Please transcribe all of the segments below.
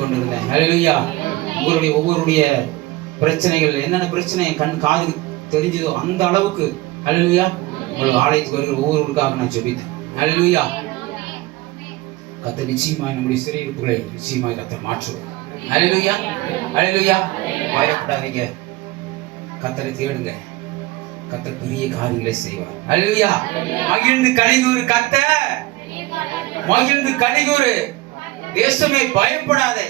கொண்டிருந்தேன். ஹல்லேலூயா. ஒவ்வொருடைய பிரச்சனைகள் என்னென்ன பிரச்சனை என் கண் காதுக்கு தெரிஞ்சதோ அந்த அளவுக்கு ஹல்லேலூயா உங்கள் ஆலயத்துக்கு வருகிற ஒவ்வொருவருக்காக நான் ஜெபித்தேன். ஹல்லேலூயா. கர்த்தர் நிச்சயமாய் நம்முடைய சிறையிருப்புகளை நிச்சயமாய் கர்த்தர் மாற்றுவார். ஹல்லேலூயா. ஹல்லேலூயா. பயப்படாதீங்க, கர்த்தரை தேடுங்க, கர்த்தர் பெரிய காரியங்களை செய்வார். ஹல்லேலூயா. மகிழ்ந்து கலிகூரு கர்த்தர், மகிழ்ந்து கலிகூரு தேசமே, பயப்படாதே,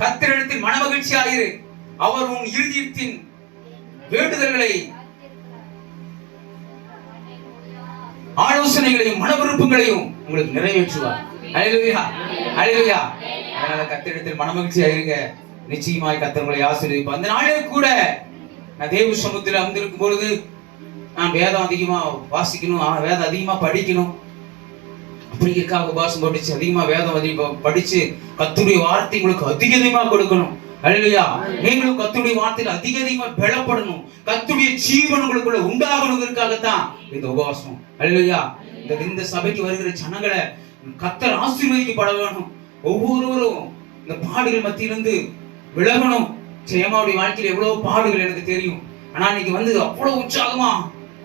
கர்த்தரிடத்தில் மனமகிழ்ச்சியாயிரு, அவர் உன் இருதயத்தின் வேண்டுதல்களை ஆலோசனைகளையும் மன விருப்பங்களையும் உங்களுக்கு நிறைவேற்றுவார். ஹல்லேலூயா. ஹல்லேலூயா. அதனால கர்த்தரிடத்தில் மனமகிழ்ச்சியாயிருங்க, நிச்சயமாய் கர்த்தர் உங்களை ஆசீர்வதிப்பார். அந்த நாளே கூட நான் தேவ சமூகத்தில் அமர்ந்திருக்கும் பொழுது நான் வேதம் அதிகமா வாசிக்கணும், வேதம் அதிகமா படிக்கணும் அப்படிங்கிறதுக்காக உபவாசம் படிச்சு அதிகமா வேதம் அதிகமா படிச்சு கர்த்தருடைய வார்த்தை உங்களுக்கு அதிகமா கொடுக்கணும். ஹல்லேலூயா. நீங்களும் கர்த்தருடைய வார்த்தையில் அதிகமா பலப்படணும், கர்த்தருடைய ஜீவன் உங்களுக்குள்ள உண்டாகணுங்கிறதுக்காகத்தான் இந்த உபவாசம். ஹல்லேலூயா. இந்த சபைக்கு வருகிற ஜனங்களை கர்த்தர் ஆசீர்வதிக்கப்பட வேணும். ஒவ்வொருவரும் இந்த பாடுகள் மத்தியிலிருந்து விலகணும். ஜெயமாவுடைய வாழ்க்கையில் எவ்வளவு பாடுகள் எனக்கு தெரியும். ஆனா இன்னைக்கு வந்து அவ்வளவு உற்சாகமா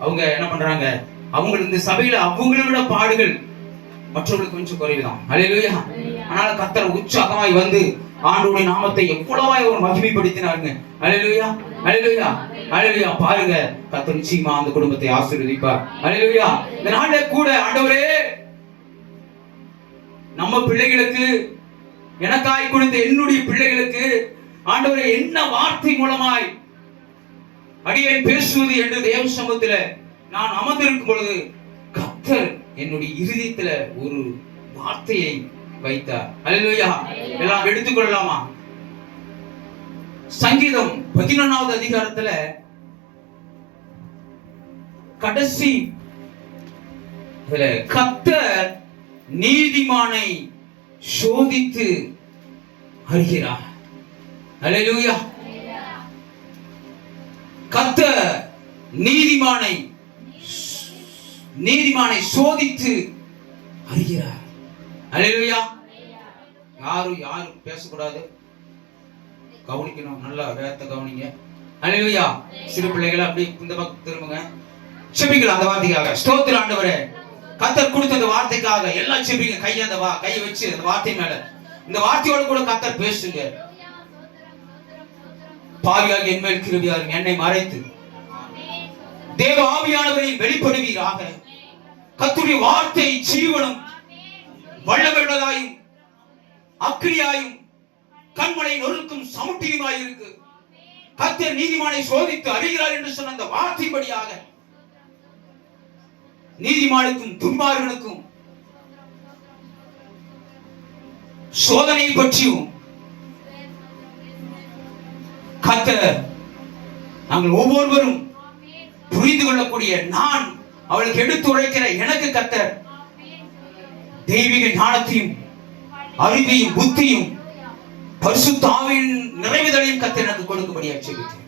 அவங்க என்ன பண்றாங்க, அவங்க இந்த சபையில அவங்களை விட பாடுகள் மற்றவர்களுக்கு கொஞ்சம் குறைவுதான். ஹல்லேலூயா. ஆனால் கர்த்தர் உற்சாகமாய் வந்து ஆண்டவருடைய நாமத்தை எவ்வளவாய் அவர் மகிமைப்படுத்தினாருங்க. ஹல்லேலூயா. ஹல்லேலூயா. ஹல்லேலூயா. பாருங்க, கர்த்தர் நிச்சயமா அந்த குடும்பத்தை ஆசீர்வதிப்பார். ஹல்லேலூயா. இந்த நாள்ல கூட ஆண்டவரே நம்ம பிள்ளைகளுக்கு, எனக்காய் கொடுத்த என்னுடைய பிள்ளைகளுக்கு ஆண்டவரே என்ன வார்த்தை மூலமாய் அடியேன் பேசுவது என்று தேவ சமூகத்துல நான் அமர்ந்திருக்கும் பொழுது கர்த்தர் என்னுடைய இருதயத்துல ஒரு வார்த்தையை வைத்தார். ஹல்லேலூயா. எல்லாம் எடுத்துக்கொள்ளலாமா? சங்கீதம் 11வது அதிகாரத்துல கடைசி கர்த்தர் நீதிமானை சோதித்து அறிகிறார். ஹல்லேலூயா. கர்த்தர் நீதிமானை சோதித்து அறிகிறார். ஹல்லேலூயா. யாரும் பேசக்கூடாது, கவனிக்கணும், நல்லா வேதத்தை கவனிங்க. ஹல்லேலூயா. சிறு பிள்ளைகளை அப்படி இந்த பக்கம் திரும்புங்க, செபிக்கலாம் அந்த வார்த்தைக்காக. ஸ்தோத்திரம் ஆண்டவரே, கர்த்தர் கொடுத்த அந்த வார்த்தைக்காக எல்லாம் செபிங்க. கையை வச்சு அந்த வார்த்தை மேல இந்த வார்த்தையோட கூட கர்த்தர் பேசுங்க. பாவியாக என் மேல் கிருபையாயிரும், என்னை மறைத்து தேவ ஆவியானவரை வெளிப்படுவீராக. கர்த்தருடைய வார்த்தை ஜீவனும் வல்லமையுள்ளதாயும் அக்கினியாயும் கண்மலை நொறுக்கும் சமுட்டியுமாயிருக்கு. கர்த்தர் நீதிமானை சோதித்து அறிகிறார் என்று சொன்ன அந்த வார்த்தைப்படியாக நீதிமானுக்கும் துன்மார்கனுக்கும் சோதனையை பற்றியும் கர்த்தர் நாங்கள் ஒவ்வொருவரும் புரிந்து கொள்ளக்கூடிய, நான் அவளுக்கு எடுத்து உரைக்கிற எனக்கு கர்த்தர் தெய்வீக ஞானத்தையும் அறிவையும் புத்தியும் பரிசுத்த ஆவியின் நிறைவுதலையும் கர்த்தர் எனக்கு கொடுக்கும்படியா ஜெபித்தேன்.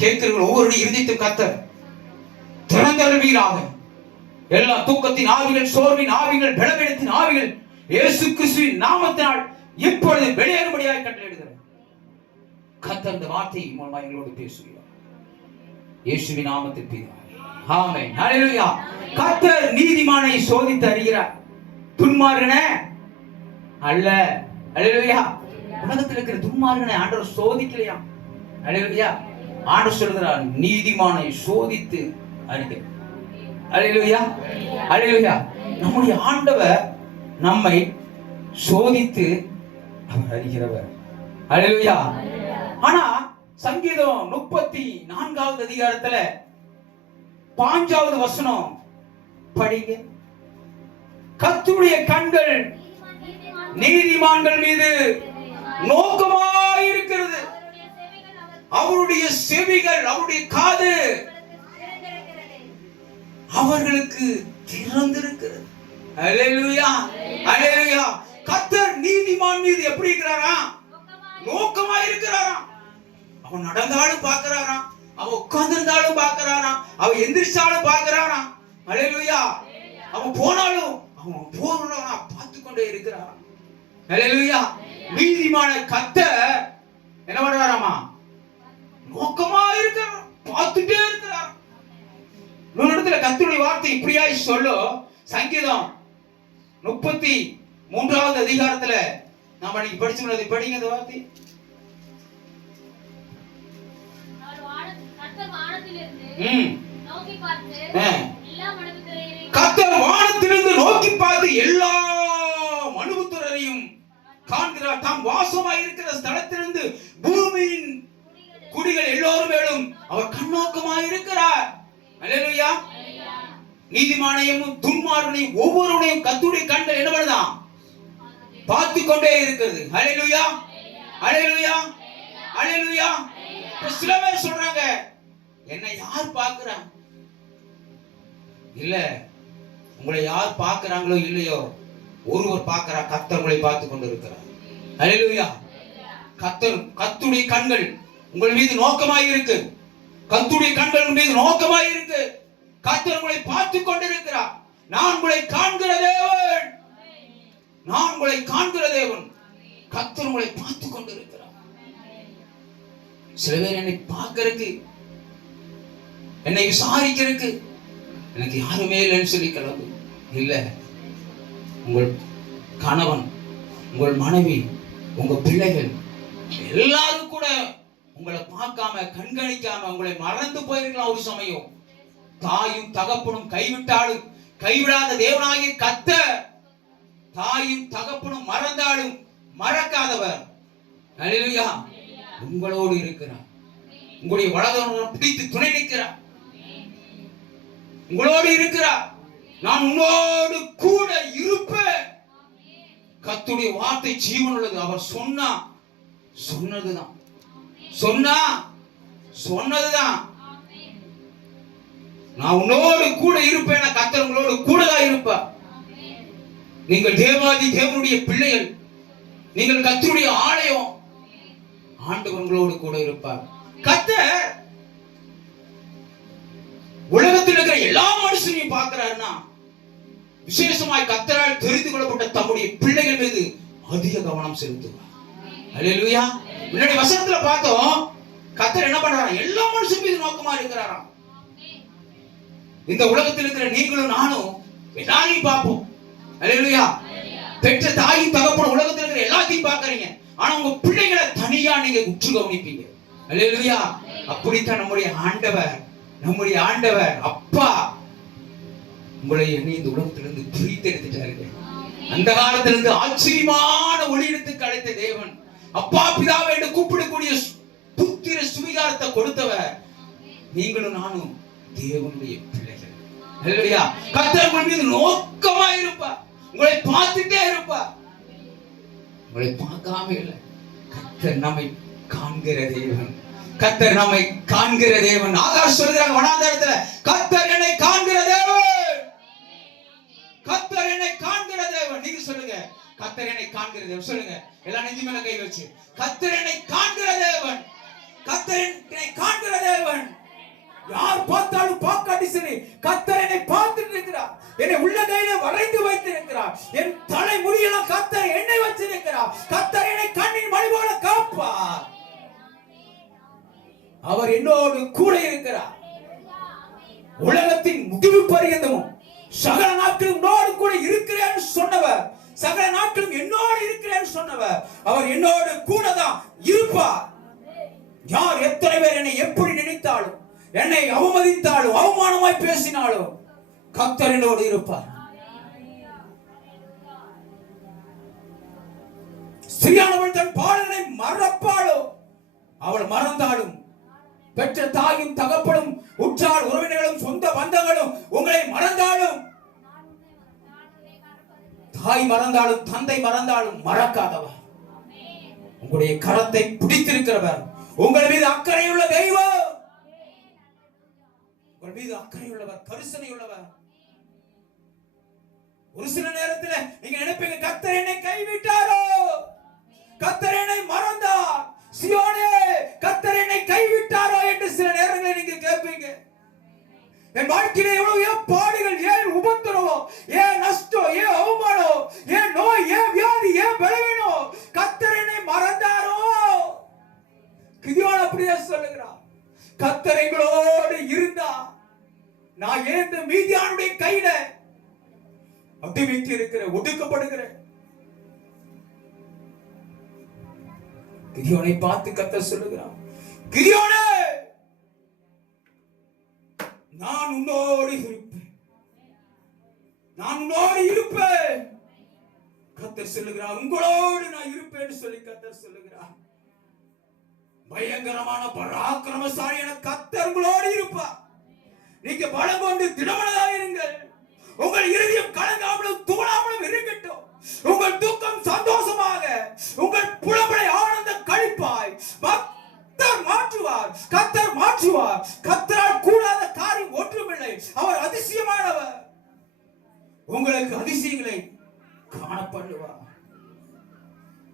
கேட்கிறவர்கள் ஒவ்வொருடைய இருதயத்தையும் கர்த்தர் திறந்தருள்வீராக. எல்லா தூக்கத்தின் ஆவிகள், சோர்வின் ஆவிகள், பலவீனத்தின் ஆவிகள் இயேசு கிறிஸ்துவின் நாமத்தினால் இப்பொழுது வெளியேறும்படியாக கட்டளையிடுகிறேன். கர்த்தர் இந்த வார்த்தை மூலமாக எங்களோடு பேசுகிறார். இயேசுவின் நாமத்தில் பிதாவே, ஆமென். ஹல்லேலூயா. கர்த்தர் நீதிமானை சோதித்து அறிகிறார், துன்மார்கனே அல்ல. ஹல்லேலூயா. உலகத்தில் இருக்கிற துன்மார்கனை ஆண்டவர் சோதிக்கலையா? ஹல்லேலூயா. ஆண்டவர் சொல்கிறார், நீதிமானை சோதித்து அறிகிறார். ஹல்லேலூயா. ஹல்லேலூயா. நம்முடைய ஆண்டவர் நம்மை சோதித்து அவர் அறிகிறவர். ஹல்லேலூயா. ஆனா சங்கீதம் 34வது அதிகாரத்துல 5வது வசனம் படிங்க. கர்த்தருடைய கண்கள் நீதிமான்கள் மீது நோக்கமாயிருக்கிறது, அவருடைய செவிகள், அவருடைய காது அவர்களுக்கு திறந்திருக்கிறது. ஹல்லேலூயா. ஹல்லேலூயா. கர்த்தர் நீதிமான் மீது எப்படி இருக்கிறாரா? நோக்கமா இருக்கிறாராம். அவன் நடந்தாலும் பார்க்கிறாராம், அவன் உட்கார்ந்திருந்தாலும் பார்க்கிறாராம், அவன் எந்திரிச்சாலும் பார்க்கிறாராம். ஹல்லேலூயா. அவன் போனாலும் அவன் போனா பார்த்து கொண்டே இருக்கிறாராம். ஹல்லேலூயா. நீதிமான கர்த்தர் என்ன பண்றாராமா? நோக்கமா இருக்கிறார், பார்த்துட்டே இருக்கிறார். ஒரு இடத்துல கர்த்தருடைய வார்த்தை இப்படியாய் சொல்லும். சங்கீதம் 33வது அதிகாரத்துல நாம அன்னைக்கு படிச்சோம்ல, படிங்க அந்த வார்த்தை. கர்த்தர் வானத்திலிருந்து நோக்கி பார்த்து எல்லா மனுபுத்திரரையும் காண்கிறார். தாம் வாசமாய் இருக்கிற ஸ்தலத்திலிருந்து பூமியின் குடிகள் எல்லோரும் மேலும் அவர் கண்ணோக்கமாய் இருக்கிறார். அல்லேலூயா. நீதிமானையும் துன்மார்கனையும் ஒவ்வொருவனையும் கர்த்தருடைய கண்கள் என்ன பண்ணுதான்? பார்த்து கொண்டே இருக்கிறது. அல்லேலூயா, அல்லேலூயா, அல்லேலூயா. சில பேர் சொல்றாங்க, என்னை யார் பார்க்கிறா? இல்ல, உங்களை யார் பார்க்கிறாங்களோ இல்லையோ, ஒருவர் பார்க்கிறார், கர்த்தர் உங்களை பார்த்து கொண்டு இருக்கிறார். அல்லேலூயா. கர்த்தருடைய கண்கள் உங்கள் மீது நோக்கமாய் இருக்கு. கர்த்தருடைய கண்கள் உங்கள் மீது நோக்கமாய் இருக்கு. கர்த்தர் உங்களை பார்த்து கொண்டிருக்கிறார். நான் உங்களை காண்கிற தேவன், நான் உங்களை காண்கிற தேவன். கர்த்தர் உங்களை பார்த்து கொண்டிருக்கிறார். சில பேர் என்னை பார்க்கறதுக்கு, என்னை விசாரிக்கிறதுக்கு எனக்கு யாருமே இல்லைன்னு சொல்லி கிளம்பு. இல்ல, உங்கள் கணவன், உங்கள் மனைவி, உங்க பிள்ளைகள் எல்லாரும் கூட உங்களை பார்க்காம கண்காணிக்காம உங்களை மறந்து போயிருக்கலாம். ஒரு சமயம் தாயும் தகப்பனும் கைவிட்டாலும் கைவிடாத தேவனாகிய கர்த்தர் தாயும் தகப்பனும் மறந்தாலும் மறக்காதவர். அல்லேலூயா. உங்களோடு இருக்கிறார். உங்களுடைய வலதுகரம் பிடித்து துணை நிற்கிறார். உங்களோடு இருக்கிறார். நான் உன்னோடு கூட இருப்பேன். கர்த்தருடைய வார்த்தை ஜீவன் உள்ளது. அவர் சொன்னா சொன்னதுதான், சொன்னா சொன்னதுதான். நான் உன்னோடு கூட இருப்பேன். கர்த்தர் உங்களோடு கூட தான் இருப்பார். நீங்கள் தேவாதி தேவனுடைய பிள்ளைகள், நீங்கள் கர்த்தருடைய ஆலயம். ஆண்டவர் உங்களோடு கூட இருப்பார். கர்த்தர் உலகத்தில் இருக்கிற எல்லா மனுஷனையும் பார்க்கிறாருன்னா, விசேஷமாய் கர்த்தரால் தெரிந்து கொள்ளப்பட்ட தம்முடைய பிள்ளைகள் மீது அதிக கவனம் செலுத்துவார். அல்லேலூயா. முன்னாடி வசனத்துல பார்த்தோம், கர்த்தர் என்ன பண்றாரா? எல்லா மனுஷன் மீது நோக்கமா இருக்கிறாராம். இந்த உலகத்தில் இருக்கிற நீங்களும் நானும் எல்லாரையும் பார்ப்போம். அல்லேலூயா. பெற்ற தாயும் தகப்பனும் உலகத்தில் இருக்கிற எல்லாத்தையும் பார்க்கறீங்க. ஆனா உங்க பிள்ளைகளை தனியா நீங்க உற்று கவனிப்பீங்க. அல்லேலூயா. அப்படித்தான் நம்முடைய ஆண்டவர், நம்முடைய ஆண்டவர் அப்பா உங்களை என்னை இந்த உலகத்திலிருந்து பிரித்தெடுத்துட்டாரு. அந்த காலத்திலிருந்து ஆச்சரியமான ஒளியிடத்துக்கு அழைத்த தேவன், அப்பா பிதாவை என்று கூப்பிடக்கூடிய புத்திர சுவிகாரத்தை கொடுத்தவர். நீங்களும் நானும் தேவனுடைய பிள்ளைகள். அல்லேலூயா. கர்த்தர் உங்கள் மீது நோக்கமா இருப்பார். உங்களை பார்த்துட்டே இருப்பார். உங்களை பார்க்காம இல்லை. கர்த்தர் நம்மை காண்கிற தேவன். கர்த்தர் நம்மை காண்கிற தேவன். ஆகாஷ் சொல்கிறாங்க வனாந்தரத்துல, கர்த்தர் என்னை காண்கிற தேவன். கர்த்தர் என்னை காண்கிற தேவன். நீங்க சொல்லுங்க, கர்த்தர் என்னை காண்கிற தேவன். சொல்லுங்க எல்லாம் நெஞ்சு மேல கை வச்சு, கர்த்தர் என்னை காண்கிற தேவன். கர்த்தர் என்னை காண்கிற தேவன். யார் பார்த்தாலும் பார்க்காட்டி சரி, கர்த்தர் என்னை பார்த்துட்டு இருக்கிறார். என்னை உள்ளங்கையில வரைந்து வைத்திருக்கிறார். என் தலை முடியெல்லாம் கர்த்தர் என்னை வச்சிருக்கிறார். கர்த்தர் என்னை கண்ணின் மணி போல காப்பார். அவர் என்னோடு கூட இருக்கிறார். உலகத்தின் முடிவு பரியந்தமும் சகல நாட்களும் என்னோடு கூட இருக்கிறேன்னு சொன்னவர், சகல நாட்களும் என்னோடு இருக்கிறேன்னு சொன்னவர், அவர் என்னோடு கூட தான் இருப்பார். யார் எத்தனை பேர் என்னை எப்படி நினைத்தாலும், என்னை அவமதித்தாலும், அவமானமாய் பேசினாலும், கர்த்தர் என்னோடு இருப்பார். ஸ்திரீயானவள் தன் பாலனை மறப்பாளோ, அவள் மறந்தாலும், பெற்ற தாயும் தகப்பனும் உற்றார் உறவினர்களும் சொந்த பந்தங்களும் உங்களை மறந்தாலும், தாய் மறந்தாலும் தந்தை மறந்தாலும் மறக்காதவர், உங்களுடைய கரத்தை பிடித்திருக்கிறவர், உங்கள் மீது அக்கறை உள்ள தெய்வம், உங்கள் மீது அக்கறை உள்ளவர், கரிசனை உள்ளவர். ஒரு சில நேரத்தில் நீங்க நினைப்பீங்க, கர்த்தர் என்னை கைவிட்டாரோ, கர்த்தர் என்னை மறந்தார், சியோனே கர்த்தர் என்னை கைவிட்டாரோ என்று சில நேரங்களில் நீங்க கேட்பீங்க. என் வாழ்க்கையில எவ்வளவு ஏன் பாடுகள், ஏன் உபத்திரவம், ஏன் நஷ்டம், ஏன் அவமானம், ஏன் நோய், ஏன் வியாதி, ஏன் பலவீனம், கர்த்தர் அப்படியே சொல்லுகிறார், கர்த்தர் எங்களோடு இருந்தா நான் ஏன் இந்த மீதியானுடைய கையில அடிமைக்கு இருக்கிற ஒடுக்கப்படுகிற கிதியோனை பார்த்து கர்த்தர் சொல்லுகிறார், கிதியோனே நான் உன்னோடு இருப்பேன், நான் உன்னோடு இருப்பேன். கர்த்தர் சொல்லுகிறார், உங்களோடு நான் இருப்பேன்னு சொல்லி கர்த்தர் சொல்லுகிறார். பயங்கரமான பராக்கிரமசாலியான கர்த்தர் உங்களோடு இருப்பார். நீங்க பலம் கொண்டு திடமனதாக இருங்கள். உங்கள் இருதயம் கலங்காமலும் தூளாமலும் இருக்கட்டும். உங்கள் துக்கம் சந்தோஷமாக, உங்கள் புலம்பலை ஆனந்த கழிப்பாய் கர்த்தர் மாற்றுவார். கர்த்தர் மாற்றுவார். கர்த்தரால் கூடாத காரியம் ஒன்றுமில்லை. அவர் அதிசயமானவர். உங்களுக்கு அதிசயங்களை காணப்படுவார்.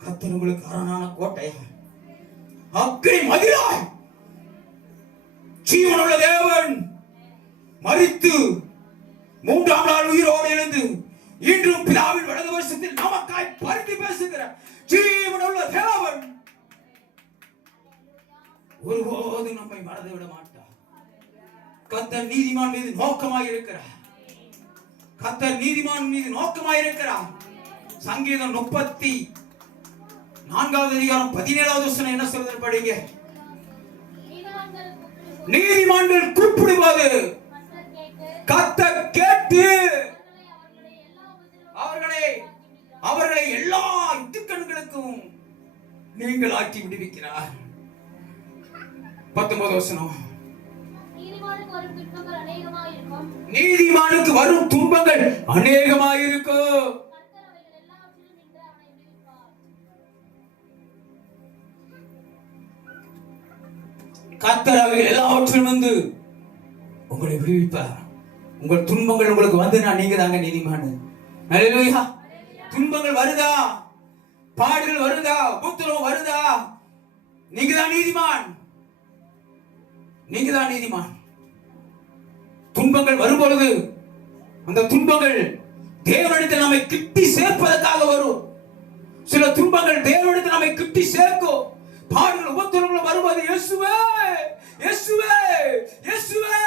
கர்த்தர் உங்களுக்கு அரணான கோட்டையா, அக்கினி மதிலாய், ஜீவனுள்ள தேவன் மரித்து மூன்றாம் நாள் உயிரோடு எழுந்து இன்றும் பிதாவின் வலது வருஷத்தில் நமக்காய் பரிந்து பேசுகிற ஜீவனுள்ள தேவன் ஒருபோது நம்மை மறந்து விட மாட்டார். கர்த்தர் நீதிமான் மீது நோக்கமாய் இருக்கிறார். கர்த்தர் நீதிமான் மீது நோக்கமாய் இருக்கிறார். சங்கீதம் 34வது அதிகாரம் 17வது வசனம் என்ன சொல்றது படிங்க. நீதிமான்கள் கூப்பிடுவது கர்த்தர் கேட்டு அவர்களை எல்லா இட்டுக்கண்களுக்கும் நீங்கள் ஆக்கி விடுவிக்கிறார். 19வது வசனம், நீதிமானுக்கு வரும் துன்பங்கள் அநேகமாயிருக்கும். கர்த்தர் அவைகள் எல்லாவற்றிலும் வந்து உங்களை விடுவிப்பார். உங்கள் துன்பங்கள் உங்களுக்கு வந்துனா நீங்க தாங்க நீதிமான். அல்லேலூயா. துன்பங்கள் வருதா, பாடுகள் வருதா, உபத்திரவம் வருதா, நீங்க தான் நீதிமான். நீங்க தான் நீதிமான். துன்பங்கள் வரும் பொழுது அந்த துன்பங்கள் தேவனிடத்தில் நம்மை கிட்டி சேர்ப்பதற்காக வரும். சில துன்பங்கள் தேவனிடத்தில் நம்மை கிட்டி சேர்க்கும். பாடுகள் உபத்திரவங்கள் வருவது இயேசுவே இயேசுவே இயேசுவே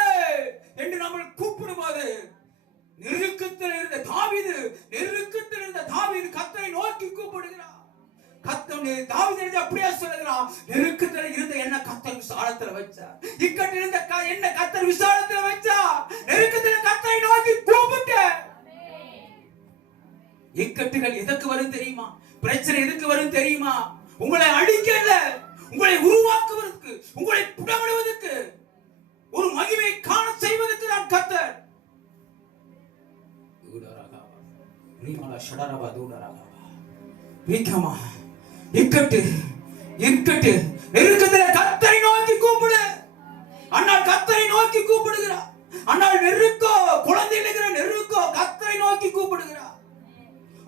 என்று நம்ம கூப்பிடும்போது நெருக்கத்தில் இருந்த தாவீது கர்த்தரை நோக்கி கூப்பிடுகிறார். கர்த்தர் தாவீது அப்படியே சொல்லுகிறான், நெருக்கத்தில் இருந்த என்ன கர்த்தர் விசாலத்துல வச்சார், இக்கட்டில் இருந்த என்ன கர்த்தர் விசாலத்துல வச்சார். நெருக்கத்தில் கர்த்தரை நோக்கி கூப்பிட்ட. இக்கட்டுகள் எதற்கு வரும் தெரியுமா? பிரச்சனை எதற்கு வரும் தெரியுமா? உங்களை அழிக்க இல்ல, உங்களை உருவாக்குவதற்கு, உங்களை புடமிடுவதற்கு, ஒரு மகிமை காண செய்வதற்கு தான் கர்த்தர். இக்கட்டு நெருக்கத்தில் கர்த்தரை நோக்கி கூப்பிடு. அண்ணால் கர்த்தரை நோக்கி கூப்பிடுகிறார். அண்ணால் நெருக்கோ, குழந்தை இருக்கிற நெருக்கோ கர்த்தரை நோக்கி கூப்பிடுகிறார்.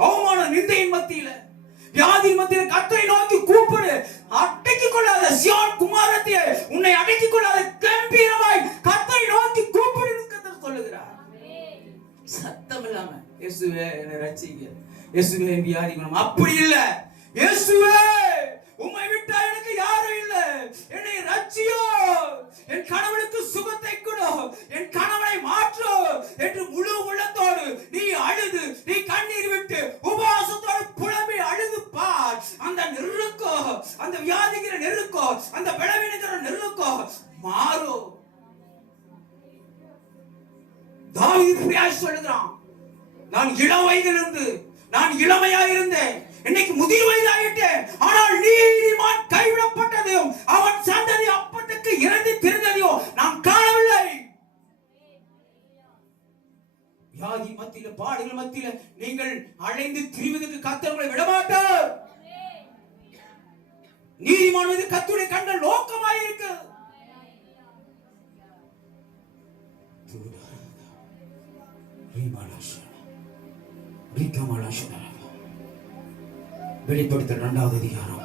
அவமான நிந்தையின் மத்தியில, வியாதியின் மத்தியில் கர்த்தரை நோக்கி கூப்பிடு. அடக்கிக் கொள்ளாத சியோன் குமாரத்தியே, உன்னை அடக்கிக் கொள்ளாத கம்பீரமாய் கர்த்தரை நோக்கி கூப்பிடு கர்த்தர் சொல்லுகிறார். சத்தம் இல்லாம இயேசுவே என்னை ரட்சிங்க, இயேசுவே என் வியாதி குணம், அப்படி இல்ல. இயேசுவே உம்மை விட்டா எனக்கு யாரும் இல்ல, என்னை ரட்சியோ, என் கணவனுக்கு சுகத்தை கொடு, என் கணவனை மாற்று என்று முழு உள்ளத்தோடு நீ அழுது, நீ கண்ணீர் விட்டு உபவாசத்தோடு புலம்பி அழுது பார். அந்த நெருக்கோ, அந்த வியாதிகிற நெருக்கோ, அந்த பலவீனங்கிற நெருக்கோ மாறும். தாவீது சொல்லுகிறான், நான் இளம் வயதிலிருந்து நான் இளமையா இருந்தேன், இன்னைக்கு முதிர் வயதாயிட்டேன், ஆனால் நீதிமான் கைவிடப்பட்டதையும் அவன் சந்ததி அப்பத்துக்கு இறந்து திரிந்ததையும் நாம் காணவில்லை. வியாதி மத்தியில, பாடுகள் மத்தியில நீங்கள் அழைந்து திரிவதற்கு கர்த்தர் உங்களை விடமாட்டார். நீதிமான் மீது கர்த்தருடைய கண்கள் நோக்கமாயிருக்கு. வெளிப்படுத்தல் 2வது அதிகாரம்.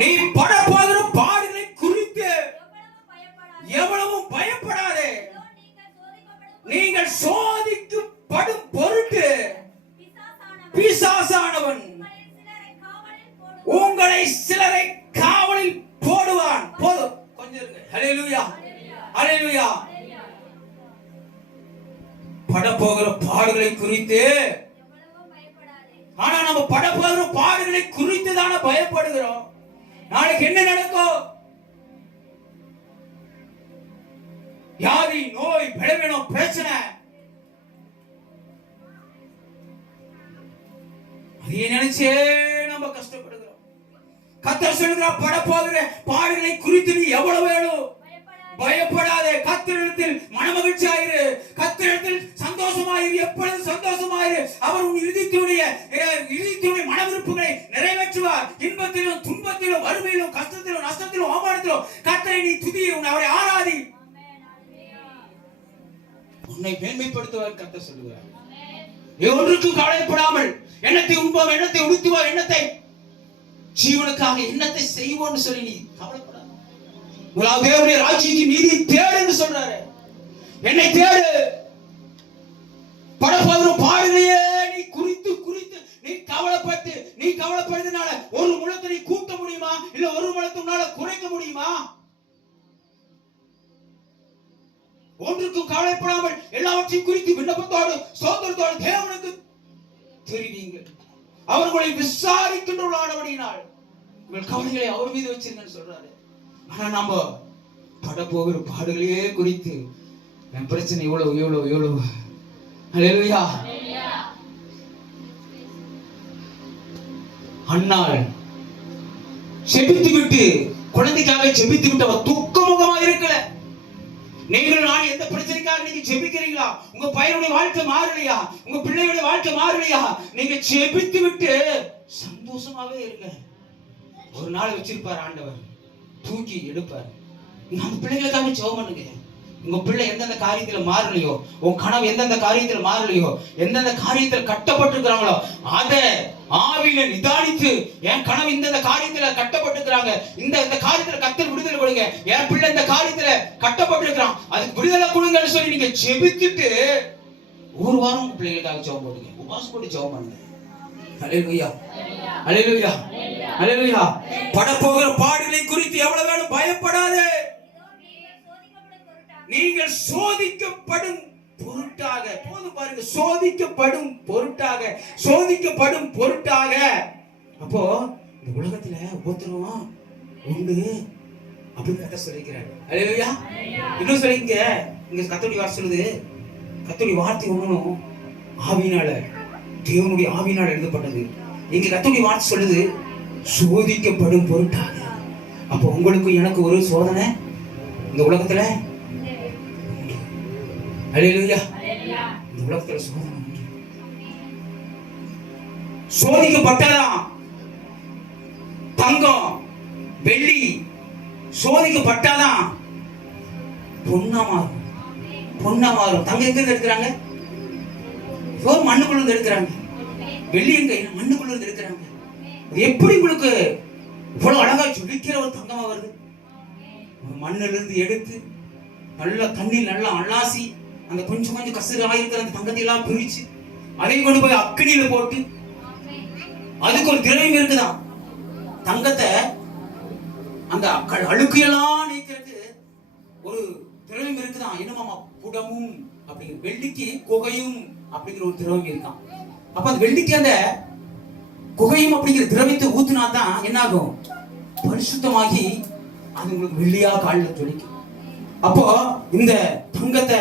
நீ படப்போகிற பாடுகளை குறித்து சிலரை காவலில் போடுவான். போதும், கொஞ்சம் இருங்க. ஹல்லேலூயா, ஹல்லேலூயா. படப்போகிற பாடுகளை குறித்து, ஆனா நம்ம படப்போகிற பாடுகளை குறித்து தானே பயப்படுகிறோம். நாளைக்கு என்ன நடக்கும்? வியாதி, நோய், பலவீனம், பிரச்சனை, அதை நினைச்சே நம்ம கஷ்டப்படுகிறோம். கர்த்தர் சொல்கிறார், படப்போகிற பாடுகளை குறித்து நீ எவ்வளவு வேணும் பயப்படாதே. கர்த்தரிடத்தில் மனமகிழ்ச்சியாயிரு, கர்த்தரிடத்தில் சந்தோஷமாயிரு, எப்பொழுது சந்தோஷமாயிரு. அவர் உன் இதயத்தினுடைய மன விருப்பங்களை நிறைவேற்றுவார். இன்பத்திலும் துன்பத்திலும் வறுமையிலும் கஷ்டத்திலும் நஷ்டத்திலும் அவமானத்திலும் கர்த்தரை நீ துதி, அவரை ஆராதி, உன்னை மேன்மைப்படுத்துவார். கர்த்தர் சொல்லுகிறார், ஒன்றுக்கும் கவலைப்படாமல் எண்ணத்தை உண்போம், எண்ணத்தை உடுத்துவோம், எண்ணத்தை ஜீவனுக்காக எண்ணத்தை செய்வோம்னு சொல்லி நீ கவலைப்படாத. முதலாவது தேவனுடைய ராஜ்யத்தின் நீதியை தேடு என்று சொல்றாரு. என்னை தேடு. படப்போகிற பாடுகளையே நீ குறித்து நீ கவலைப்படுறதுனால ஒரு முழத்தை நீ கூட்ட முடியுமா? இல்ல ஒரு முழத்தை உன்னால குறைக்க முடியுமா? ஒன்றுக்கும் கவலைப்படாமல் எல்லாவற்றையும் குறித்து விண்ணப்பத்தோடு சோதரத்தோடு தேவனுக்கு தெரிவிங்கள். அவர்களை விசாரிக்கின்றவர்களானபடியினால் உங்கள் கவலைகளை அவர் மீது வச்சிருங்கன்னு சொல்றாரு. ஆனா நம்ம படப்போகிற பாடுகளையே குறித்து என் பிரச்சனை எவ்வளவு. ஹல்லேலூயா. அன்னாள் செபித்து விட்டு, குழந்தைக்காக செபித்து விட்டு அவ துக்கமுகமா இருக்கல. நீங்கள் நான் எந்த பிரச்சனைக்காக நீங்க ஜெபிக்கிறீங்களா? உங்க பையனுடைய வாழ்க்கை மாறலையா? உங்க பிள்ளையுடைய வாழ்க்கை மாறலையா? நீங்க ஜெபித்து விட்டு சந்தோஷமாவே இருங்க. ஒரு நாள் வச்சிருப்பார் ஆண்டவர், தூக்கி எடுப்பார். அந்த பிள்ளைகளுக்காக ஜெபம் பண்ணுங்க. உங்க பிள்ளை எந்தெந்த காரியத்துல மாறலையோ, உன் கனவு எந்தெந்த காரியத்துல மாறலையோ, எந்தெந்த காரியத்துல கட்டப்பட்டிருக்கிறாங்களோ அதை ஆவியில நிதானித்து, என் கனவு இந்த காரியத்துல கட்டப்பட்டிருக்கிறாங்க, இந்த காரியத்துல கர்த்தர் விடுதலை கொடுங்க, என் பிள்ளை இந்த காரியத்துல கட்டப்பட்டிருக்கிறான், அதுக்கு விடுதலை கொடுங்கன்னு சொல்லி நீங்க ஜெபித்துட்டு ஒரு வாரம் உங்க பிள்ளைகளுக்காக ஜெபம் பண்ணுங்க. உபாசம் போட்டு ஜெபம் பண்ணுங்க. ஹல்லேலூயா, ஹல்லேலூயா, ஹல்லேலூயா. படப்போகிற பாடுகளை குறித்து எவ்வளவு வேணும் பயப்படாதே. நீங்கள் சோதிக்கப்படும் பொருட்டாக, போதும் பாருங்க, சோதிக்கப்படும் பொருட்டாக. அப்போ இந்த உலகத்துல ஒவ்வொருத்தரும் உண்டு அப்படின்னு கர்த்தர் சொல்லிக்கிறார். ஹல்லேலூயா. இன்னும் சொல்லிங்க, இங்க கர்த்தருடைய வார்த்தை சொல்லுது, கர்த்தருடைய வார்த்தை ஒண்ணும் ஆவியினால, தேவனுடைய ஆவியினால் எழுதப்பட்டது. இங்க கர்த்தருடைய வார்த்தை சொல்லுது சோதிக்கப்படும் பொருட்டாக. அப்போ உங்களுக்கு எனக்கு ஒரு சோதனை இந்த உலகத்துல. ஹல்லேலூயா. இந்த உலகத்துல சோதனை சோதிக்கப்பட்டதான். தங்கம் வெள்ளி சோதிக்கப்பட்டாதான் பொன்னா மாறும். தங்கம் எங்க இருந்து எடுக்கிறாங்க? மண்ணுக்குள்ள இருந்து எடுக்கிறாங்க. வெள்ளி எங்க? மண்ணுக்குள்ள இருந்து எடுக்கிறாங்க. எப்படி உங்களுக்கு இவ்வளவு அழகா ஜொலிக்கிற ஒரு தங்கமா வருது? மண்ணில இருந்து எடுத்து நல்ல தண்ணீர் நல்லா அலாசி, அந்த கொஞ்சம் கசராக இருக்கிற அந்த தங்கத்தை எல்லாம் பிரிச்சு அதை கொண்டு போய் அக்கினியில போட்டு, அதுக்கு ஒரு திரவியம் இருக்குதான். தங்கத்தை அந்த அழுக்கையெல்லாம் நீக்கிறது ஒரு திரவியம் இருக்குதான். என்னமாமா? புடமும் அப்படிங்கிற, வெள்ளிக்கு குகையும் அப்படிங்கிற ஒரு திரவியம் இருக்கான். அப்ப அந்த வெள்ளிக்கு அந்த குகையும் அப்படிங்கிற திரவியத்தை ஊத்துனா தான் என்ன ஆகும்? பரிசுத்தமாகி அது உங்களுக்கு வெள்ளியா காலில் ஜொலிக்கும். அப்போ இந்த தங்கத்தை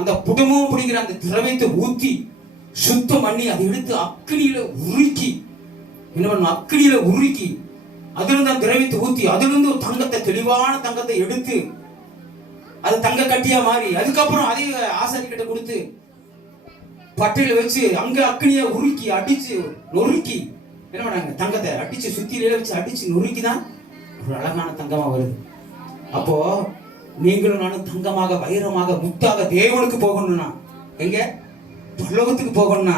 அந்த புடமும் அப்படிங்கிற அந்த திரவியத்தை ஊத்தி சுத்தம் பண்ணி அதை எடுத்து அக்கினியில உருக்கி என்ன பண்ணணும்? அக்கினியில உருக்கி அதுல இருந்து அந்த திரவியத்தை ஊத்தி அதுல இருந்து ஒரு தங்கத்தை, தெளிவான தங்கத்தை எடுத்து அது தங்க கட்டியா மாறி, அதுக்கப்புறம் அதே ஆசாரி கிட்ட கொடுத்து பட்டையில வச்சு அங்க அக்கினியா உருக்கி அடிச்சு நொறுக்கி என்ன பண்ணாங்க? தங்கத்தை அடிச்சு சுத்தியில வச்சு அடிச்சு நொறுக்கிதான் ஒரு அழகான தங்கமா வருது. அப்போ நீங்களும் நானும் தங்கமாக, வைரமாக, முத்தாக தேவனுக்கு போகணும்னா எங்க? பரலோகத்துக்கு போகணும்னா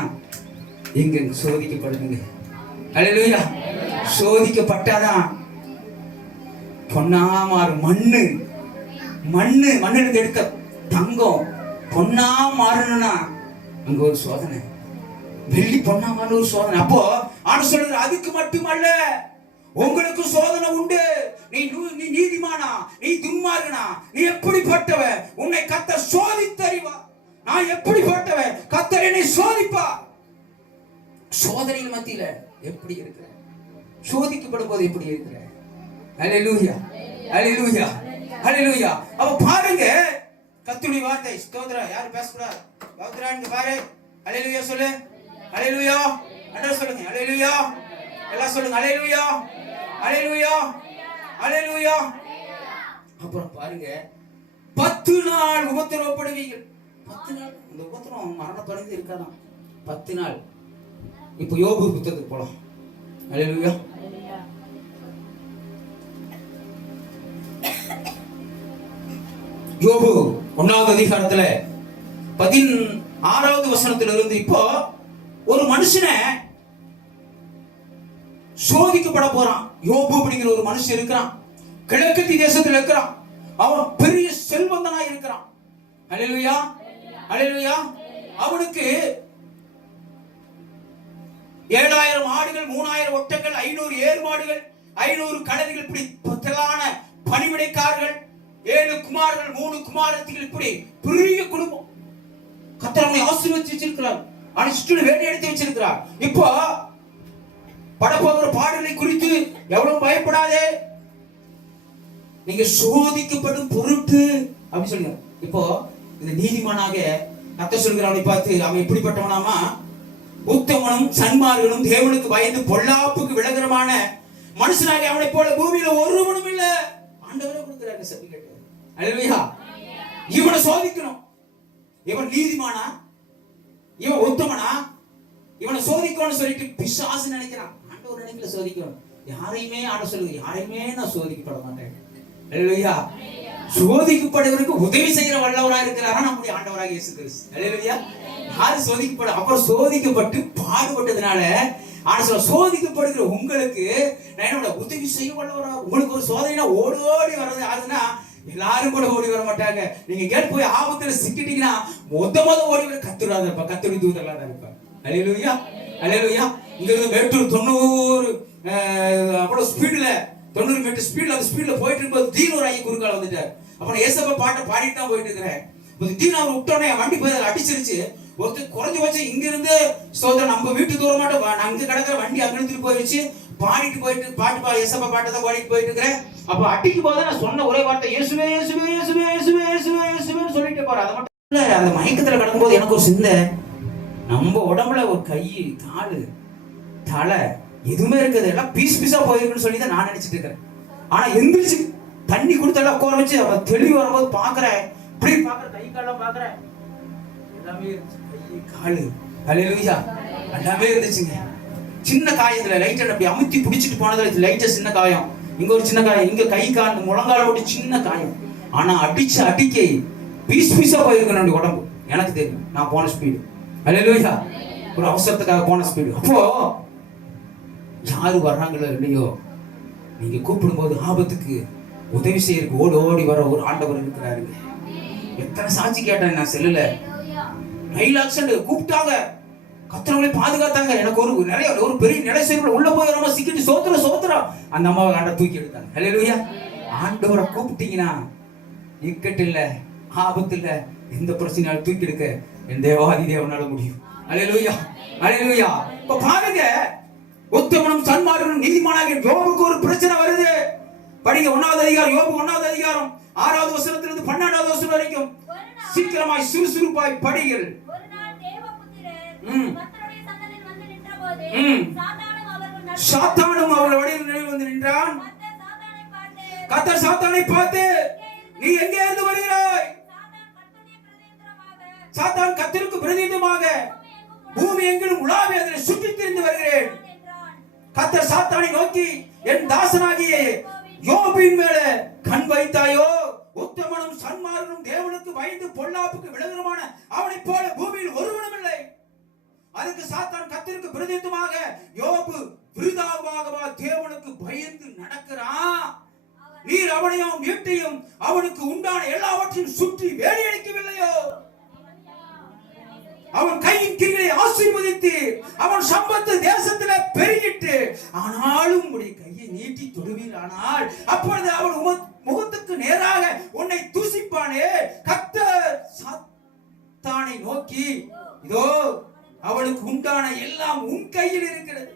எங்க? சோதிக்கப்படுங்க. ஹல்லேலூயா. சோதிக்கப்பட்டாதான் பொன்னா மாறும். மண்ணிலிருந்து எடுக்க தங்கம் பொன்னா மாறணும்னா அங்க ஒரு சோதனை. வெள்ளி பொன்னா மாறும் ஒரு சோதனை. அப்போ ஆண்டு சொல்றது அதுக்கு மட்டுமல்ல, உங்களுக்கு சோதனை உண்டு. நீ நீதிமானா, நீ துன்மார்கனா, நீ எப்படிப்பட்டவ, உன்னை கர்த்தர் சோதித்தறிவா. நான் எப்படிப்பட்டவன், கர்த்தர் என்னை சோதிப்பா. சோதனையின் மத்தியில எப்படி இருக்கிற, சோதிக்கப்படும் போது எப்படி இருக்கிற. ஹல்லேலூயா, ஹல்லேலூயா, ஹல்லேலூயா. அப்ப பாருங்க கர்த்தருடைய வார்த்தை. ஸ்தோத்திரம். யாரும் பேசக்கூடாது. பௌத்ரா இங்க பாரு. ஹல்லேலூயா சொல்லு. ஹல்லேலூயா. அண்டர் சொல்லுங்க. ஹல்லேலூயா. எல்லாம் சொல்லுங்க. ஹல்லேலூயா, ஹல்லேலூயா, ஹல்லேலூயா. அப்புறம் பாருங்க 10 நாள் உபத்திரவப்படுவீர்கள். 10 நாள் இந்த உபத்திரம் மரணத்தொடங்கி இருக்காதான் 10 நாள். இப்போ யோபு புத்தகத்துக்கு போலாம். ஹல்லேலூயா. யோபு 1வது அதிகாரத்துல 16வது வசனத்துல இருந்து இப்போ ஒரு மனுஷனை சோதிக்கப்பட போறான். யோபு அப்படிங்கிற ஒரு மனுஷன் இருக்கிறான். கிழக்கத்தி தேசத்துல இருக்கிறான். அவன் பெரிய செல்வந்தனா இருக்கிறான். ஹல்லேலூயா, ஹல்லேலூயா. அவனுக்கு 7000 ஆடுகள், 3000 ஒட்டங்கள், 500 ஏர் மாடுகள், 500 கழுதைகள், இப்படி திரளான பணிவிடைக்காரர்கள், 7 குமாரர்கள், 3 குமாரத்திகள், இப்படி பெரிய குடும்பம். கர்த்தர் அவனை ஆசீர்வதித்து வச்சிருக்கிறார். அவனை சுற்றி வேட்டை எடுத்து வச்சிருக்கிறார். இப்போ படப்போகிற பாடலை குறித்து எவ்வளவு பயப்படாதே, நீங்க சோதிக்கப்படும் பொருட்டு அப்படி சொல்லுங்க. இப்போ இந்த நீதிமானாக கர்த்தர் சொல்கிறார். அவனை பார்த்து அவன் எப்படிப்பட்டவனாமா, உத்தமனும் சன்மார்கனும் தேவனுக்கு பயந்து பொல்லாப்புக்கு விலகுறமான மனுஷனாக அவனை போல பூமியில ஒருவனும் இல்ல. ஆண்டவரே கொடுக்கிறாங்க சர்டிபிகேட். ஹல்லேலூயா. இவனை சோதிக்கணும். இவன் நீதிமானா, இவன் உத்தமனா, இவனை சோதிக்கணும்னு சொல்லிட்டு பிசாசு நினைக்கிறான். ஆண்டவர் நினைக்கல சோதிக்கணும். யாரையுமே ஆண்டவர் சொல்லுது, யாரையுமே நான் சோதிக்கப்பட மாட்டேன். ஹல்லேலூயா. சோதிக்கப்படுவதற்கு உதவி செய்கிற வல்லவராக இருக்கிறாரா நம்முடைய ஆண்டவராக இயேசு கிறிஸ்து. ஹல்லேலூயா. யாரு சோதிக்கப்பட, அப்புறம் சோதிக்கப்பட்டு பாடுபட்டதுனால ஆனா சோதிக்கப்படுகிற உங்களுக்கு நான் என்னோட உதவி செய்ய வல்லவரா. உங்களுக்கு ஒரு சோதனைனா ஓடி ஓடி வர்றது யாருன்னா, எல்லாரும் கூட ஓடி வர மாட்டாங்க. நீங்க கேட்டு போய் ஆபத்துல சிக்கிட்டீங்கன்னா மொத ஓடி வர கத்துறாத இருப்பா, கத்துடி தூதர்களா தான் இருப்பா. ஹல்லேலூயா, ஹல்லேலூயா. இங்க இருந்து மேட்டூர் 90 அவ்வளவு ஸ்பீட்ல 90 மீட்டர் ஸ்பீட்ல அந்த ஸ்பீட்ல போயிட்டு இருக்கும்போது திடீர்னு ஒரு ஐயா குறுக்கால வந்துட்டார். அப்ப நான் ஏசப்பா பாட்டை பாடிட்டு தான் போயிட்டு இருக்கிறேன். திடீர்னு அவர் விட்டோன்னே வண்டி போய் அதில் அடிச்சிருச்சு. ஒருத்தர் குறைஞ்ச வச்சு இங்க இருந்து சோதனை நம்ம வீட்டு தூர மாட்டோம், அங்க கிடக்கிற வண்டி அங்க எடுத்துட்டு போயிடுச்சு. பாடிட்டு போயிட்டு பாட்டு ஏசப்பா பாட்டை தான் பாடிட்டு போயிட்டு இருக்கிறேன். அப்ப அட்டிக்கு போது நான் சொன்ன ஒரே வார்த்தை இயேசுவே இயேசுவே இயேசுவே இயேசுவே இயேசுவே இயேசுவேன்னு சொல்லிட்டு போறேன். அதை மட்டும் இல்ல, அந்த மயக்கத்துல கிடக்கும்போது எனக்கு ஒரு சிந்தை, நம்ம உடம்புல ஒரு கை, காலு, தலை எதுவுமே இருக்குது, எல்லாம் பீஸ் பீஸா போயிருக்குன்னு சொல்லி தான் நான் நினைச்சிட்டு இருக்கிறேன். ஆனா எந்திரிச்சு தண்ணி கொடுத்தெல்லாம் உட்கார வச்சு அவ தெளிவு வரும்போது பாக்குறேன், இப்படி பாக்குற கை காலம் பாக்குறேன், எல்லாமே கை காலு ஹல்லேலூயா எல்லாமே இருந்துச்சுங்க. சின்ன காயத்துல லைட்டா அப்படி அமுத்தி பிடிச்சிட்டு போனதுல லைட்டா சின்ன காயம், இங்க ஒரு சின்ன காயம், இங்க கை கால் முழங்கால போட்டு சின்ன காயம். ஆனா அடிச்சு அடிக்க பீஸ் பீஸா போயிருக்கேன் என்னுடைய உடம்பு. எனக்கு தெரியும் நான் போன ஸ்பீடு. ஹல்லேலூயா. ஒரு அவசரத்துக்காக போன ஸ்பீடு. அப்போ யாரு வர்றாங்களோ இல்லையோ, நீங்க கூப்பிடும்போது ஆபத்துக்கு உதவி செய்யறதுக்கு ஓடி ஓடி வர ஒரு ஆண்டவர் இருக்கிறாருங்க. எத்தனை சாட்சி கேட்டேன் நான் செல்லுல. ரயில் ஆக்சிடென்ட் கூப்பிட்டாங்க, கத்தரவங்களை பாதுகாத்தாங்க. எனக்கு ஒரு நிறைய ஒரு பெரிய நிலை செய்ய உள்ள போய் ரொம்ப சிக்கிட்டு சோத்திரம் சோத்திரம் அந்த அம்மாவை ஆண்ட தூக்கி எடுத்தாங்க. ஹல்லேலூயா. ஆண்டவரை கூப்பிட்டீங்கன்னா இக்கட்டு இல்ல, ஆபத்து இல்ல, எந்த பிரச்சனையாலும் தூக்கி எடுக்க என் தேவாதி தேவனால முடியும். ஹல்லேலூயா, ஹல்லேலூயா. இப்ப பாருங்க, உத்தமனும் சன்மார்கனும் நீதிமானாகிய யோபுக்கு ஒரு பிரச்சனை வருது. படிங்க 1வது அதிகாரம், யோபு 1வது அதிகாரம் 6வது வசனத்திலிருந்து 12வது வசனம் வரைக்கும் சீக்கிரமாய் சுறுசுறுப்பாய் படிகள். ஒரு நாள் தேவபுத்திரர் கர்த்தருடைய சன்னதியில் வந்து நின்றபோது சாத்தானும் அவர்கள் வழியில் வந்து நின்றான். கர்த்தர் சாத்தானை பார்த்து நீ எங்கே இருந்து வருகிறாய்? சாத்தான் கர்த்தருக்கு பிரதிநிதியாக பூமி எங்கிலும் உலாவி அதனை சுற்றித் திரிந்து வருகிறேன். கர்த்தர் சாத்தானை நோக்கி என் தாசனாகிய யோபின் மேல கண் வைத்தாயோ? உத்தமனும் சன்மார்கனும் தேவனுக்கு பயந்து பொல்லாப்புக்கு விலகுமான அவனை போல பூமியில் ஒருவனும் இல்லை. அதுக்கு சாத்தான் கர்த்தருக்கு பிரதிநிதியாக யோபு விருதாவாகவா தேவனுக்கு பயந்து நடக்கிறான்? நீர் அவனையும் வீட்டையும் அவனுக்கு உண்டான எல்லாவற்றையும் சுற்றி வேலையளிக்கவில்லையோ? அவன் கையின் கிரிகளை ஆசீர்வதித்து அவன் சம்பத்து தேசத்துல பெருகிட்டு, ஆனாலும் உடைய கையை நீட்டி தொடுவீர், ஆனால் அப்பொழுது அவன் முகத்துக்கு நேராக உன்னை தூசிப்பானே. கர்த்தர் சாத்தானை நோக்கி, இதோ அவனுக்கு உண்டான எல்லாம் உன் கையில் இருக்கிறது,